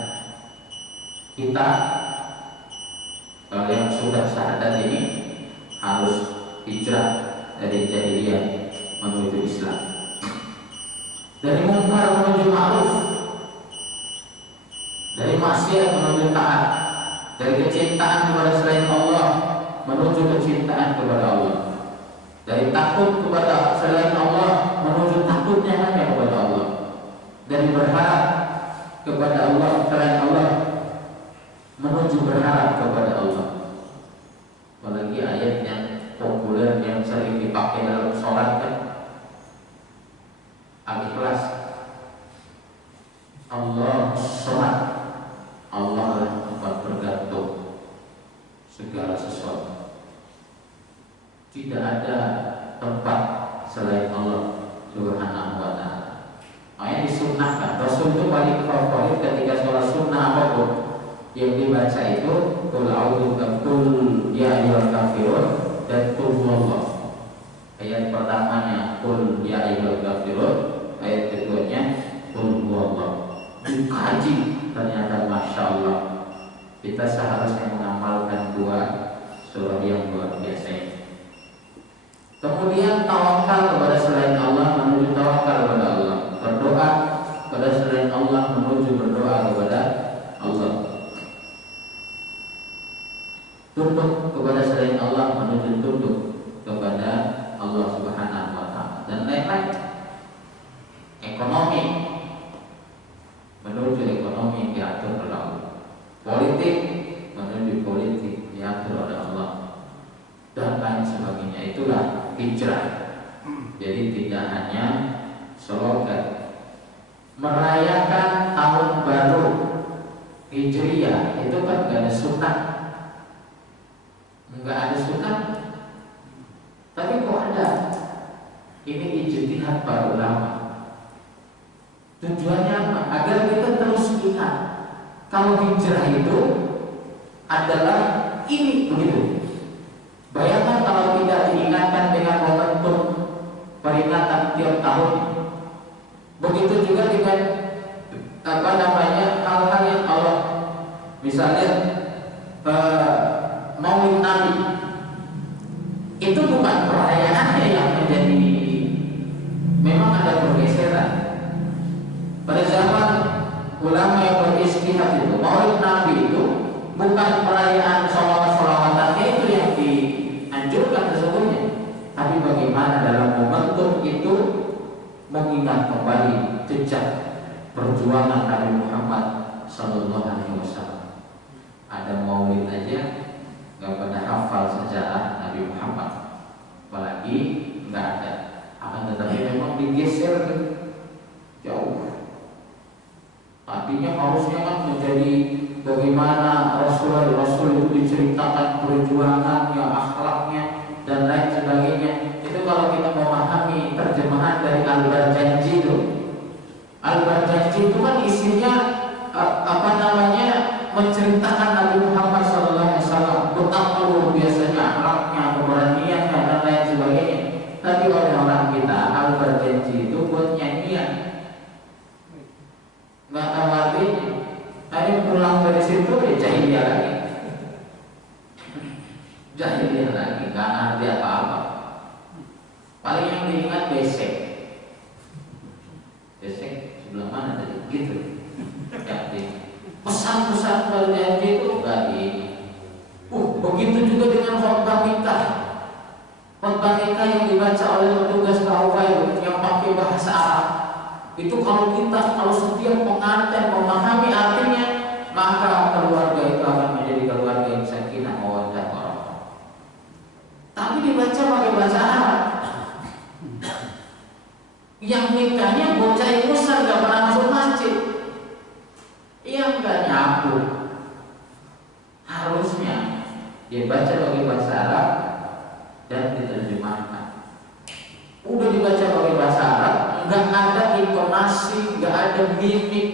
Kita kalau yang sudah syahadat ini harus hijrah dari jahiliyah menuju Islam, dari mungkar menuju ma'ruf, dari maksiat menuju taat, dari kecintaan kepada selain Allah menuju kecintaan kepada Allah, dari takut kepada selain Allah menuju takutnya hanya kepada Allah, dari berharap kepada Allah selain Allah menuju berharap kepada Allah. Apalagi ayat yang populer yang sering dipakai dalam sholat kan, Al-Ikhlas. Allah sholat, Allah lah tempat bergantung segala sesuatu. Tidak ada tempat selain Allah Subhanahu wa Ta'ala. Makanya disunnahkan. Rasul itu paling favorit ketika sholat sunnah apapun yang dibaca itu qul a'udzu birabbil ya ayyuhal kafirun dan qul huwallah. Ayat pertamanya qul ya ayyuhal kafirun, ayat keduanya qul huwallah. Dikaji, ternyata masya Allah kita seharusnya mengamalkan dua surah yang luar biasa ini. Kemudian tawakal kepada selain Allah menuju tawakal kepada Allah, berdoa kepada selain Allah menuju berdoa kepada Allah, tunduk kepada selain Allah menuju tunduk kepada Allah Subhanahu wa Ta'ala, dan lain-lain. Ekonomi menuju ekonomi yang diatur oleh Allah, politik menuju politik diatur oleh Allah, dan lain sebagainya. Itulah hijrah. Jadi tidak hanya slogan. Merayakan tahun baru Hijriah itu kan gak ada sunnah, nggak ada sunnah. Tapi kok ada? Ini ijtihad para ulama. Tujuannya apa? Agar kita terus ingat kalau hijrah itu adalah ini, begitu. Bayangkan kalau tidak diingatkan dengan momentum peringatan tiap tahun. Begitu juga dengan hal-hal yang Allah, misalnya Maulid Nabi, itu bukan perayaannya yang menjadi, memang ada pergeseran. Pada zaman ulama yang berijtihad itu, Maulid Nabi itu bukan perayaan sholawat-sholawatannya itu yang dianjurkan sesungguhnya, tapi bagaimana dalam momentum itu mengingat kembali jejak perjuangan Nabi Muhammad Sallallahu Alaihi Wasallam. Ada Maulid aja nggak pada hafal sejarah Nabi Muhammad, apalagi nggak ada. Akan tetapi memang digeser jauh. Artinya harusnya kan menjadi bagaimana Rasul itu diceritakan perjuangannya, akhlaknya dan lain sebagainya. Itu kalau kita memahami terjemahan dari Al-Barjanji itu. Al-Barjanji itu kan isinya menceritakan Nabi Muhammad SAW, betapa luar biasanya akhlaknya, keberaniannya dan lain sebagainya. Tapi oleh orang kita Al-Barjanji itu buat nyanyian, nggak tahu artinya. Tadi pulang dari situ ya jahiliyah lagi, nggak ngerti apa-apa. Paling yang diingat besek sebelah mana tadi, gitu. Pesan-pesan berjanji itu enggak ini. Begitu juga dengan khutbah nikah. Khutbah nikah yang dibaca oleh petugas KUA yang pakai bahasa Arab. Itu kalau setiap pengantin memahami artinya, maka keluarga itu akan menjadi keluarga yang sakinah mawaddah warahmah. Tapi dibaca pakai bahasa Arab. Yang nikahnya bocah besar gak pernah masuk masjid, yang gak nyapu. Harusnya dia baca pakai bahasa Arab dan diterjemahkan. Udah dibaca pakai bahasa Arab, nggak ada intonasi, nggak ada mimik,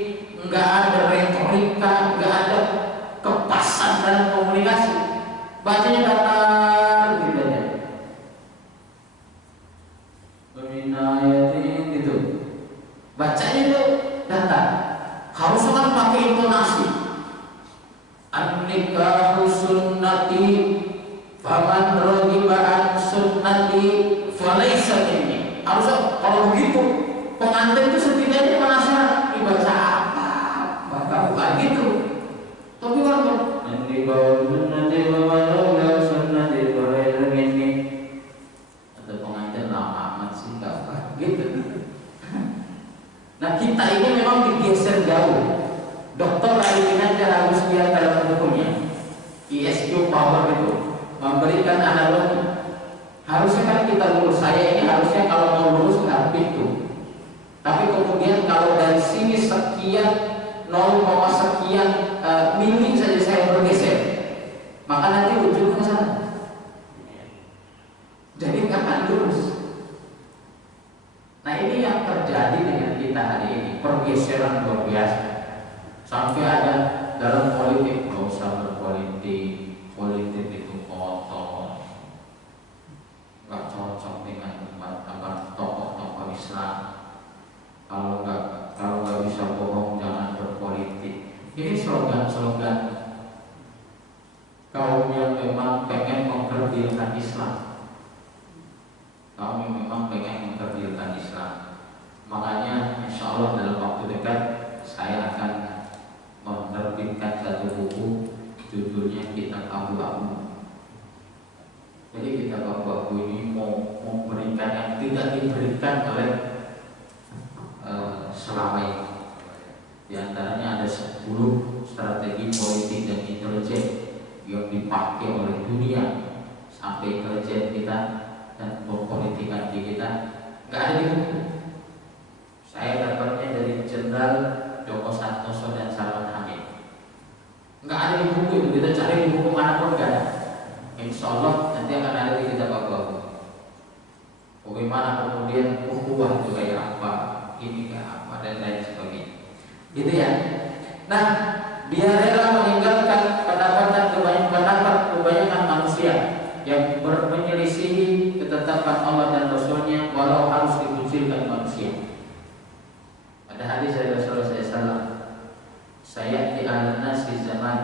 nggak ada retorika, nggak ada kepasan dalam komunikasi. Bacanya datar gitu aja. Ayatin gitu. Bacanya itu datar. Harus kan pakai intonasi. An-nikahu sunnati faman raghiba an sunnati falaysa minni. Harus kalau begitu pengantin itu setidaknya penasaran dibaca apa. Maka bukan gitu. Tapi kalau an-nikahu sunnati faman raghiba an sunnati falaysa minni, ada pengantin lama amat sih enggak gitu. Nah, kita ini memang digeser jauh. Dr. Ali aja harus lihat dalam bukunya ISQ Power itu memberikan analogi. Harusnya kan kita lulus, saya ini harusnya kalau mau lulus nggak pintu. Tapi kemudian kalau dari sini sekian 0, sekian mili saja saya bergeser, maka nanti ujungnya ke sana. Jadi nggak akan lulus. Nah, ini yang terjadi dengan kita hari ini, pergeseran luar biasa. Sampai ada dalam politik, nggak usah berpolitik, politik itu kotor, nggak cocok dengan tokoh-tokoh Islam. Kalau nggak bisa bohong, jangan berpolitik. Ini slogan-slogan kaum yang memang pengen mengkerdilkan Islam. Kami memang pengen mengkerdilkan Islam. Makanya insya Allah dalam waktu dekat saya akan menerbitkan satu buku, judulnya Kitab Abu-Abu. Jadi Kitab Abu-Abu ini mau memberikan yang tidak diberikan oleh selama ini. Di antaranya ada 10 strategi politik dan intelijen yang dipakai oleh dunia sampai intelijen kita dan perpolitikan kita nggak ada di buku. Saya dapatnya dari Jenderal Joko Santoso dan Salman Hamid. Nggak ada di buku itu, kita cari di buku manapun nggak ada. Insya Allah nanti akan ada di kitab Abu. Bagaimana kemudian ukhuwah itu kayak apa, ini kayak apa dan lain sebagainya. Gitu ya. Nah, dia rela meninggalkan kebanyakan manusia yang menyelisihi ketetapan Allah dan Rasulnya, walau harus dikucilkan manusia. Ada hadis dari Rasulullah SAW, saya di al-nasi zaman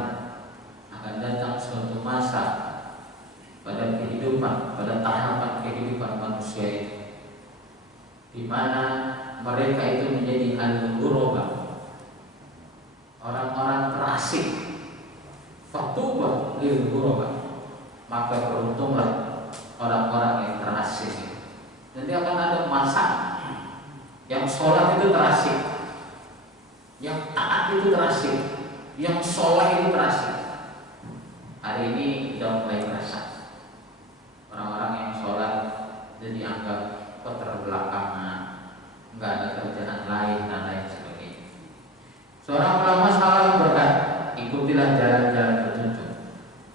akan datang suatu masa pada kehidupan, pada tahapan kehidupan manusia itu, di mana mereka itu menjadi al-ghuraba, orang-orang terasing. Fatuba lil ghuraba, maka beruntunglah orang-orang yang terasing. Nanti akan ada masa yang sholat itu terasing, yang taat itu terasing, yang sholat itu terasing. Hari ini sudah mulai terasa. Orang-orang yang sholat jadi anggap keterbelakangan, nggak ada kerjaan lain dan lain sebagainya. Seorang ulama salah berkata, ikutilah jalan-jalan petunjuk.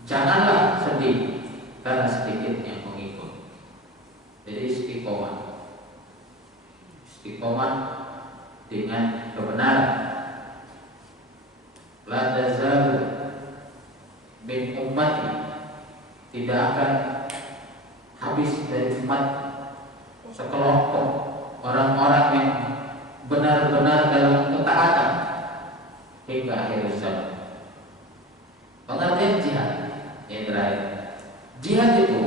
Janganlah sedih karena sedikit yang mengikut. Jadi istiqomah, istiqomah dengan kebenaran. La tazalu bin ummati, tidak akan habis dari umat sekelompok orang-orang yang benar-benar dalam ketaatan hingga akhir zaman. Pengertian jihad yang terakhir, jihad itu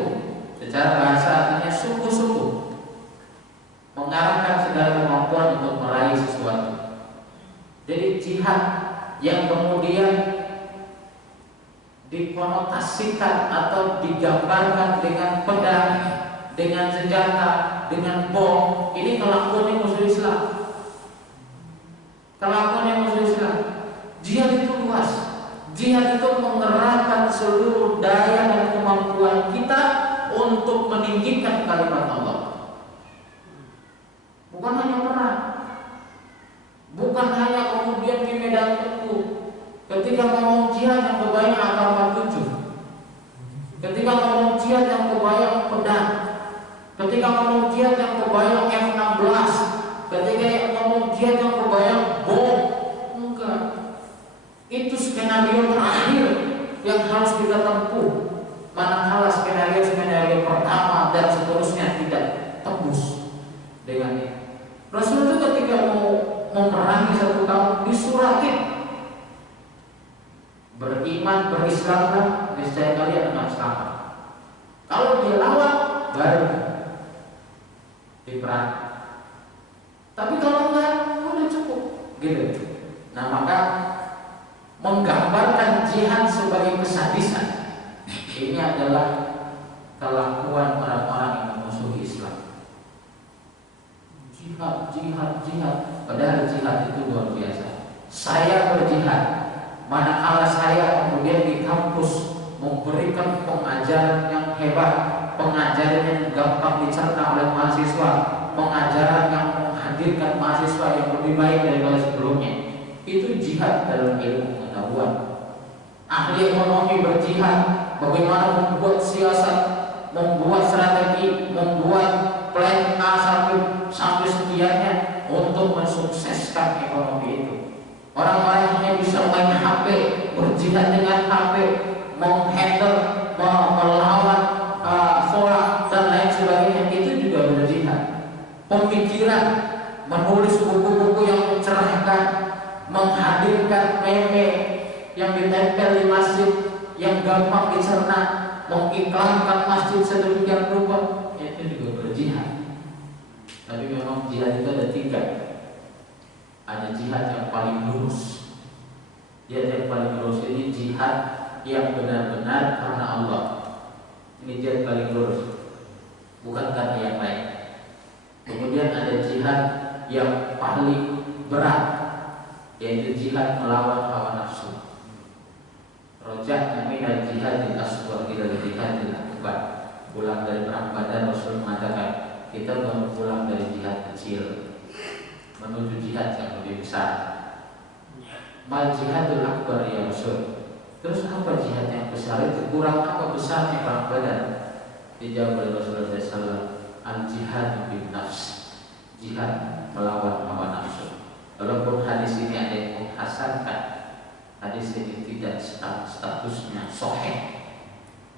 secara bahasa artinya sungguh-sungguh mengarahkan segala kemampuan untuk meraih sesuatu. Jadi jihad yang kemudian dikonotasikan atau digambarkan dengan pedang, dengan senjata, dengan bom, ini kelakuannya musuh Islam. Kelakuannya musuh Islam. Jihad itu luas. Jihad itu mengerahkan seluruh daya dan kemampuan kita untuk meninggikan kalimat Allah. Bukan hanya perang, bukan hanya kemudian di medan tempur. Ketika ngomong jihad yang kebayang AK-47, ketika ngomong jihad yang kebayang pedang, ketika ngomong jihad yang kebayang F-16, ketika ngomong jihad yang kebayang bom. Enggak. Itu skenario terakhir yang harus kita tempuh. Manakala skenario pertama dan seterusnya tidak tembus dengannya. Rasul itu ketika mau memerangi satu kaum disuratin, beriman, berislamlah, niscaya kalian akan selamat. Kalau dia lawan, baru diperangi. Tapi kalau enggak, udah cukup, gitu. Nah, maka menggambarkan jihad sebagai kesadisan ini adalah kelakuan orang-orang yang memusuhi Islam. Jihad, padahal jihad itu luar biasa. Saya berjihad, manakala saya kemudian di kampus memberikan pengajaran yang hebat, pengajaran yang gampang dicerna oleh mahasiswa, pengajaran yang menghadirkan mahasiswa yang lebih baik daripada sebelumnya. Itu jihad dalam ilmu pengetahuan. Ahli ekonomi berjihad, bagaimana membuat siasat, membuat strategi, membuat plan A sampai sekiannya untuk mensukseskan ekonomi itu. Orang-orang yang hanya bisa main HP, berjihad dengan HP, menghandle, melawan forum dan lain sebagainya, itu juga berjihad. Pemikiran, menulis buku-buku yang mencerahkan, menghadirkan meme yang ditempel di masjid yang gampang dicerna, mengiklankan masjid sedemikian rupa, itu juga berjihad. Tapi memang jihad itu ada tiga. Ada jihad yang paling lurus. Jihad yang paling lurus ini jihad yang benar-benar karena Allah. Ini jihad paling lurus, bukan karena yang lain. Kemudian ada jihad yang paling berat, yaitu jihad melawan hawa nafsu. Rojak minal jihadil asghar ila jihadil akbar. Pulang dari perang Badar, Rasul mengatakan kita baru pulang dari jihad kecil menuju jihad yang lebih besar. Mal jihadul akbar ya Rasul. Terus apa jihad yang besar itu? Kurang apa besarnya perang Badar? Dijawab oleh Rasulullah SAW, al jihad bin nafs, jihad melawan hawa nafsu. Walaupun hadis ini ada yang menghasankan, hadis ini tidak statusnya sahih,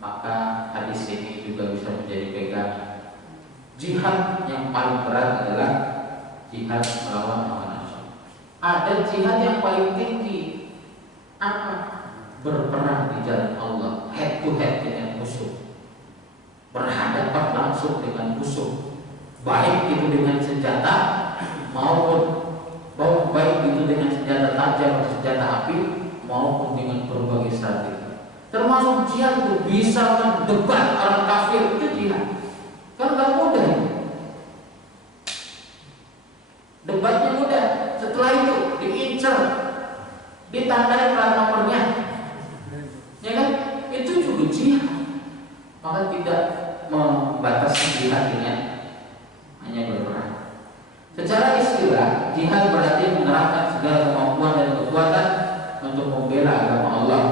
maka hadis ini juga bisa menjadi pegangan. Jihad yang paling berat adalah jihad melawan hawa nafsu. Ada jihad yang paling tinggi, apa? Berperang di jalan Allah, head to head dengan musuh, berhadapan langsung dengan musuh, baik itu dengan senjata maupun baik itu dengan senjata tajam atau senjata api maupun dengan berbagai strategi. Termasuk jihad itu bisa mendebat orang kafir, itu jihad. Kan gak mudah. Debatnya mudah. Setelah itu diincar, ditandai plat nomornya, ya kan? Itu juga jihad. Maka tidak membatasi jihad dengan hanya berperang. Secara istilah, jihad berarti mengerahkan segala kemampuan dan kekuatan untuk membela agama Allah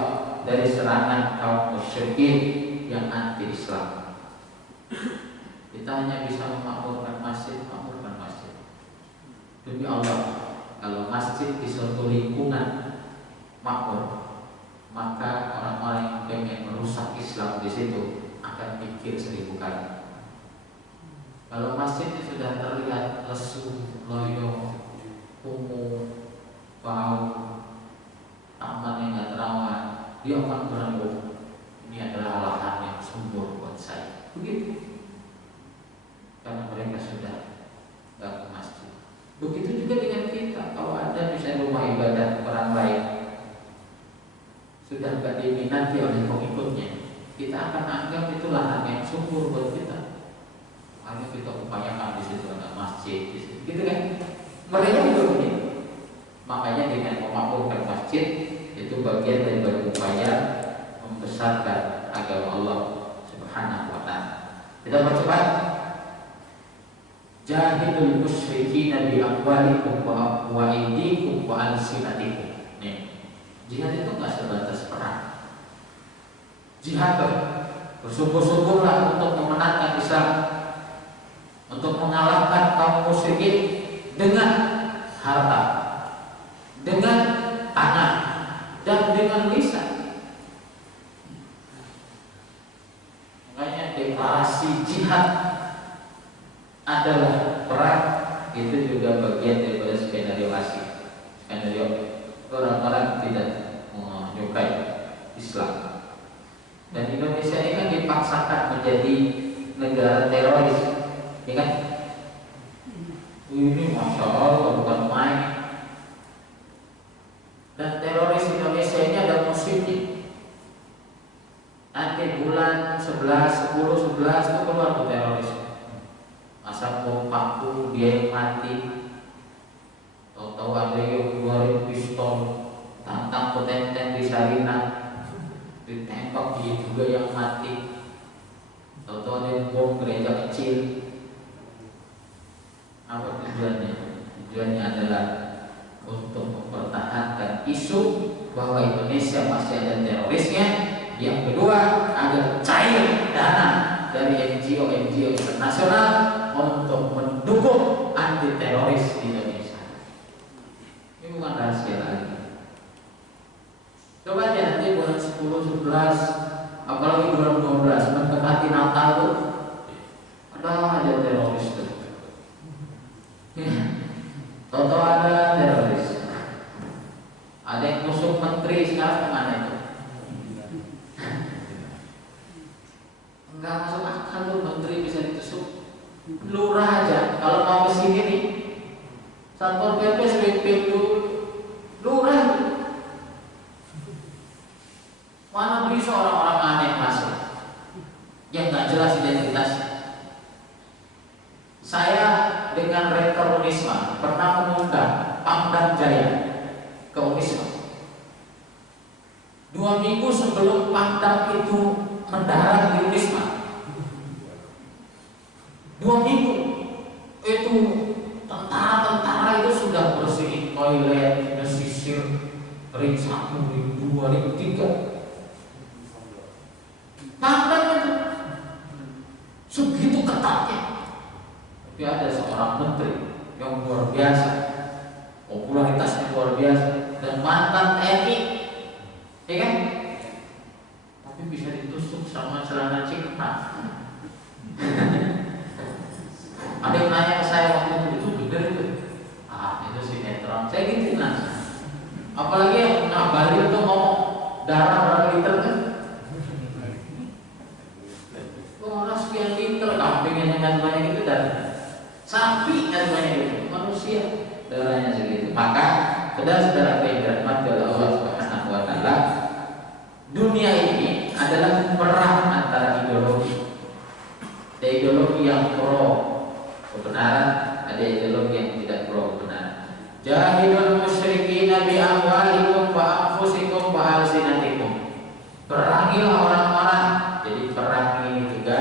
dari serangan kaum musyrikin yang anti-Islam. Kita hanya bisa memakmurkan masjid, makmurkan masjid. Demi Allah, kalau masjid di suatu lingkungan makmur, maka orang-orang yang pengen merusak Islam di situ akan pikir 1000 kali. Kalau masjidnya sudah terlihat lesu, loyo, kumuh, bau, taman yang nggak terawat, dia akan beranggung. Ini adalah lahan yang subur buat saya. Begitu. Karena mereka sudah nggak ke masjid. Begitu juga dengan kita. Kalau ada misalnya rumah ibadah orang lain sudah nggak diminati oleh pengikutnya, kita akan anggap itu lahan yang subur buat kita. Hanya kita upayakan di situ ada masjid, di situ, gitu kan? Mereka juga begitu. Makanya dengan memakmurkan masjid itu bagian dari upaya membesarkan agama Allah Subhanahu wa Ta'ala. Kita percepat. Jahidul musyrikin bi amwalikum wa aydikum wa alsinatikum. Nih, jihad itu nggak sebatas perang. Jihad bersungguh-sungguhlah untuk memenangkan Islam, untuk mengalahkan kaum musyrikin dengan harta, dengan tangan, dan dengan lisan. Makanya deklarasi jihad adalah perang itu juga bagian daripada skenario asing. Skenario orang-orang tidak menyukai Islam. Dan Indonesia ini kan dipaksakan menjadi negara teroris, ya kan? Ini masya Allah bukan main. Dan teroris Indonesia ini ada musimnya. Nanti bulan 11, 10, 11 itu keluar tuh teroris. Masa bom paku dia yang mati, tahu-tahu ada yang keluarin pistol, tantang petenteng di Sarinah, ditembak dia juga yang mati. Tahu-tahu ada yang bom gereja kecil. Apa tujuannya? Tujuannya adalah untuk mempertahankan isu bahwa Indonesia masih ada terorisnya. Yang kedua, agar cair dana dari NGO internasional untuk mendukung anti teroris di Indonesia. Ini bukan rahasia lagi. Coba aja nanti bulan 10, 11, apalagi bulan 12 mendekati Natal tuh, ada aja teroris tuh. Toto ada teroris. Ada yang musuh menteri sekarang kemana itu? Enggak masuk akal tuh menteri bisa ditusuk. Lurah aja kalau mau kesini nih, Satpol PP sweeping dulu. Lurah mana bisa orang-orang aneh masuk yang nggak jelas identitasnya. Saya dengan Rektor Unisma pernah mengundang Pangdam Jaya ke Unisma. 2 minggu sebelum Pangdam itu mendarat di Unisma, 2 minggu itu ring 1, ring 2, ring 3. Pandangan segitu ketatnya. Tapi ada seorang menteri yang luar biasa, popularitasnya luar biasa, dan mantan TNI, ya kan? Tapi bisa ditusuk sama celana cingkrang. Ada yang nanya ke saya waktu itu bener itu? Itu sinetron. Saya gitu nanya. Apalagi yang ngabalin tuh ngomong darah berapa liter kan? Orang sekian liter, kambing yang banyak itu darah. Sapi yang banyak itu, manusia darahnya segitu. Maka saudara-saudara yang dirahmati oleh Allah Subhanahu wa taala, dunia ini adalah perang antara ideologi. Ada ideologi yang pro kebenaran, ada ideologi yang tidak pro kebenaran. Jahidul musyrikin bi amwalikum wa anfusikum wa alsinatikum. Perangilah orang-orang. Jadi perang ini juga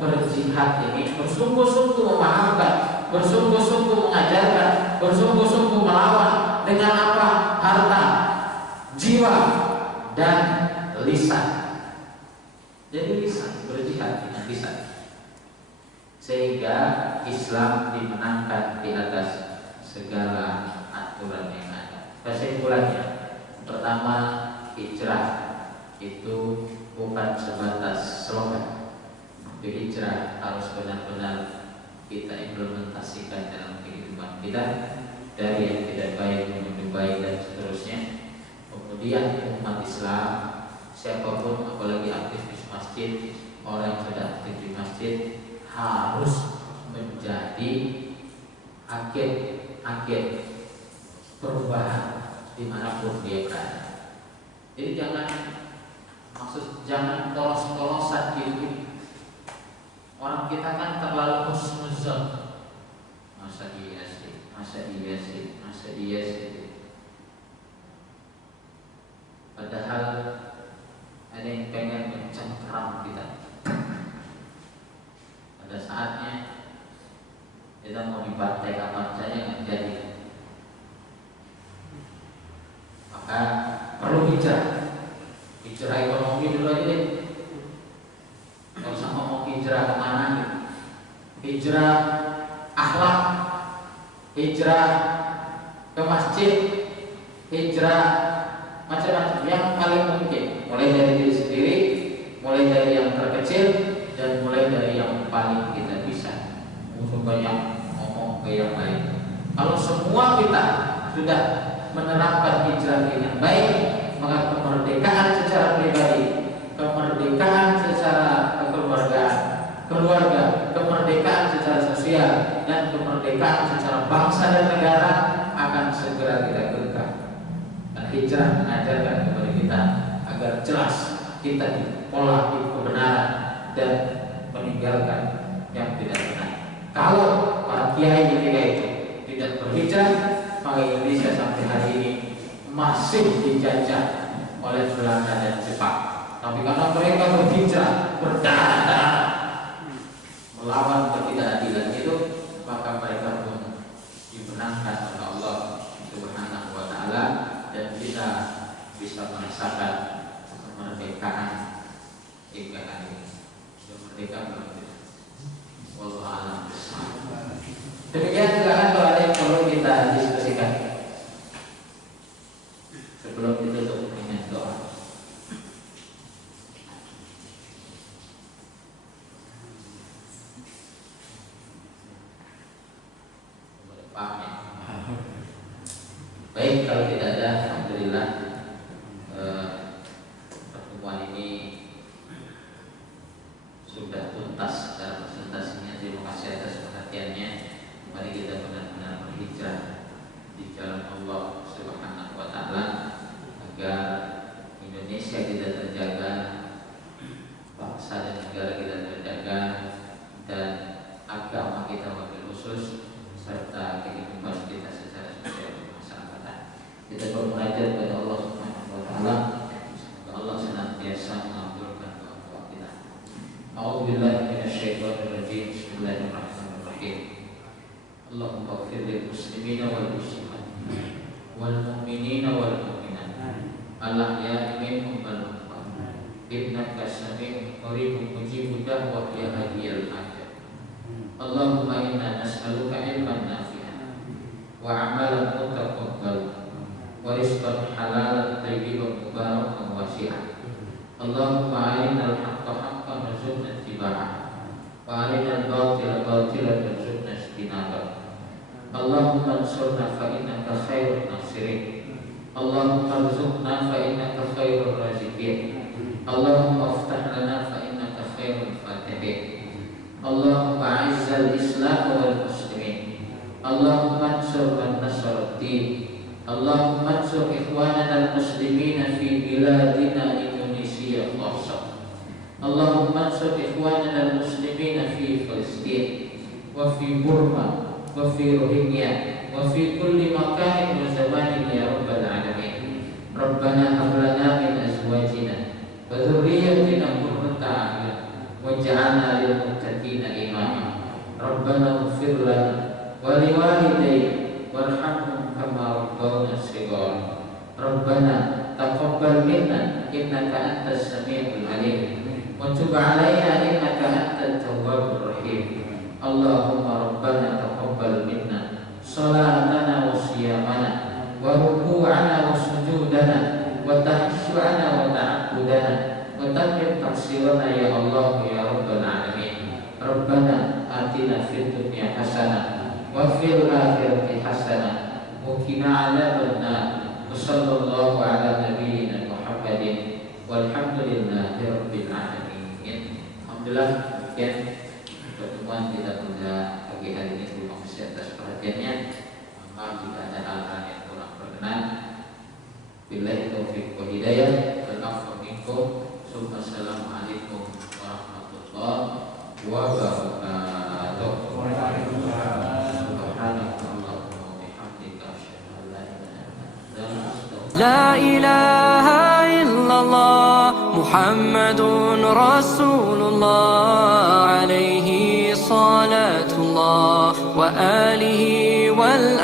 berjihad ini bersungguh-sungguh memaafkan, bersungguh-sungguh mengajarkan, bersungguh-sungguh melawan dengan apa? Harta, jiwa, dan lisan. Jadi lisan, berjihad dengan lisan. Sehingga Islam dimenangkan di atas segala aturan yang ada. Kesimpulannya, pertama, hijrah itu bukan sebatas slogan. Jadi hijrah harus benar-benar kita implementasikan dalam kehidupan kita, dari yang tidak baik menuju baik dan seterusnya. Kemudian umat Islam, siapapun, apalagi aktivis masjid, orang yang sudah aktif di masjid, harus menjadi agen perubahan dimanapun dia berada. Jadi jangan tolos-tolosan hidup. Orang kita kan terlalu husnuzon. Masa iya sih. Padahal ada yang pengen mencengkeram kita. Pada saatnya kita mau dibantai kapan saja nggak jadi. Maka perlu hijrah ekonomi dulu aja deh. Nggak usah ngomong hijrah kemana gitu. Hijrah akhlak, hijrah ke masjid, hijrah macam-macam yang paling mungkin. Mulai dari diri sendiri, mulai dari yang terkecil, dan mulai dari yang paling kita bisa. Untuk banyak ngomong ke yang lain. Kalau semua kita sudah menerapkan hijrah dengan baik, maka kemerdekaan secara pribadi, kemerdekaan secara keluarga, kemerdekaan secara sosial, dan kemerdekaan secara bangsa dan negara akan segera kita genggam. Dan hijrah mengajarkan kepada kita agar jelas kita di pola kebenaran dan meninggalkan yang tidak benar. Kalau para kiai ketika itu tidak berhijrah, maka Indonesia sampai hari ini masih dijajah oleh Belanda dan Jepang. Tapi karena mereka berhijrah, berdarah melawan ketidakadilan itu, maka mereka pun dimenangkan oleh Allah Subhanahu wa taala, dan kita bisa merasakan kemerdekaan hingga hari ini. Kemerdekaan wallahu a'lam. Demikian, silakan kalau ada yang perlu kita diskusikan sebelum ditutup dengan doa. Paham ya? Baik, kalau tidak ada, alhamdulillah pertemuan ini sudah tuntas secara presentasinya. Terima kasih atas perhatiannya. Mari kita benar-benar berhijrah di jalan Allah Subhanahu wa taala agar Indonesia kita terjaga, bangsa dan negara kita terjaga, dan agama kita wabil khusus, serta kehidupan kita secara sosial masyarakat. Kita bermunajat kepada Allah Subhanahu wa taala, semoga Allah senantiasa mengabulkan doa kita. A'udzubillahi minasyaitonir rajim. Bismillahirrahmanirrahim. Allahumma ighfir lil muslimina wal muslimat wal mu'minina wal mu'minat al-ahya'i minhum wal amwat innaka sami'un qaribun mujibud da'wah ya hadiyal hajat. Allahumma inna nas'aluka ilman nafi'an wa amalan mutaqabbal wa rizqan halalan tayyiban mubarakan wasi'an. Allahumma arinal haqqa haqqan warzuqna ittiba'ah wa arinal batila batilan warzuqna ijtinabah. Allahumma ansurna fa innaka khairun nasirin. Allahumma arzuqna fa innaka khairur raziqin. Allahumma aftah lana fa innaka khairul fatihin. Allahumma a'izzal islam wal muslimin. Allahumma ansur man nasara ad-din. Allahumma ansur ikhwanana al-muslimina fi biladina Indonesia khassah. Allahumma ansur ikhwanana al-muslimina fi Palestin wa fi Burma wa fi Rohingya wa fi kulli makanin wa zamanin ya rabbal alamin. Rabbana hab lana min azwajina wa dhurriyyatina qurrata a'yun waj'alna lil muttaqina imama. Rabbana ighfir lana wa liwalidayna warhamhum kama rabbawna shighara. Rabbana taqabbal minna innaka antas samiul alim wa tub 'alaina innaka antat tawwabur rahim. Allahumma rabbana taqabbal minna salatana wa siyamana wa ruku'ana wa sujudana wa tahsyu'ana wa ta'abbudana wa tammim taqsirana ya Allah ya rabbal alamin. Rabbana atina fid dunya hasanah wa fil akhirati hasanah wa qina 'adzaban nar. Sallallahu ala nabiyyina Muhammadin walhamdulillahi rabbil alamin. Alhamdulillah ya. Pertemuan kita pada pagi hari ini terima kasih atas perhatiannya. Maaf jika ada hal-hal yang kurang berkenan. Billahi taufiq wa hidayah. Al-afwa minkum. Assalamualaikum warahmatullahi wabarakatuh. Subhanakallahumma wa bihamdika asyhadu an la ilaha illa anta astaghfiruka. La ilaha illallah Muhammadun Rasulullah alayhi salatullah wa alihi wal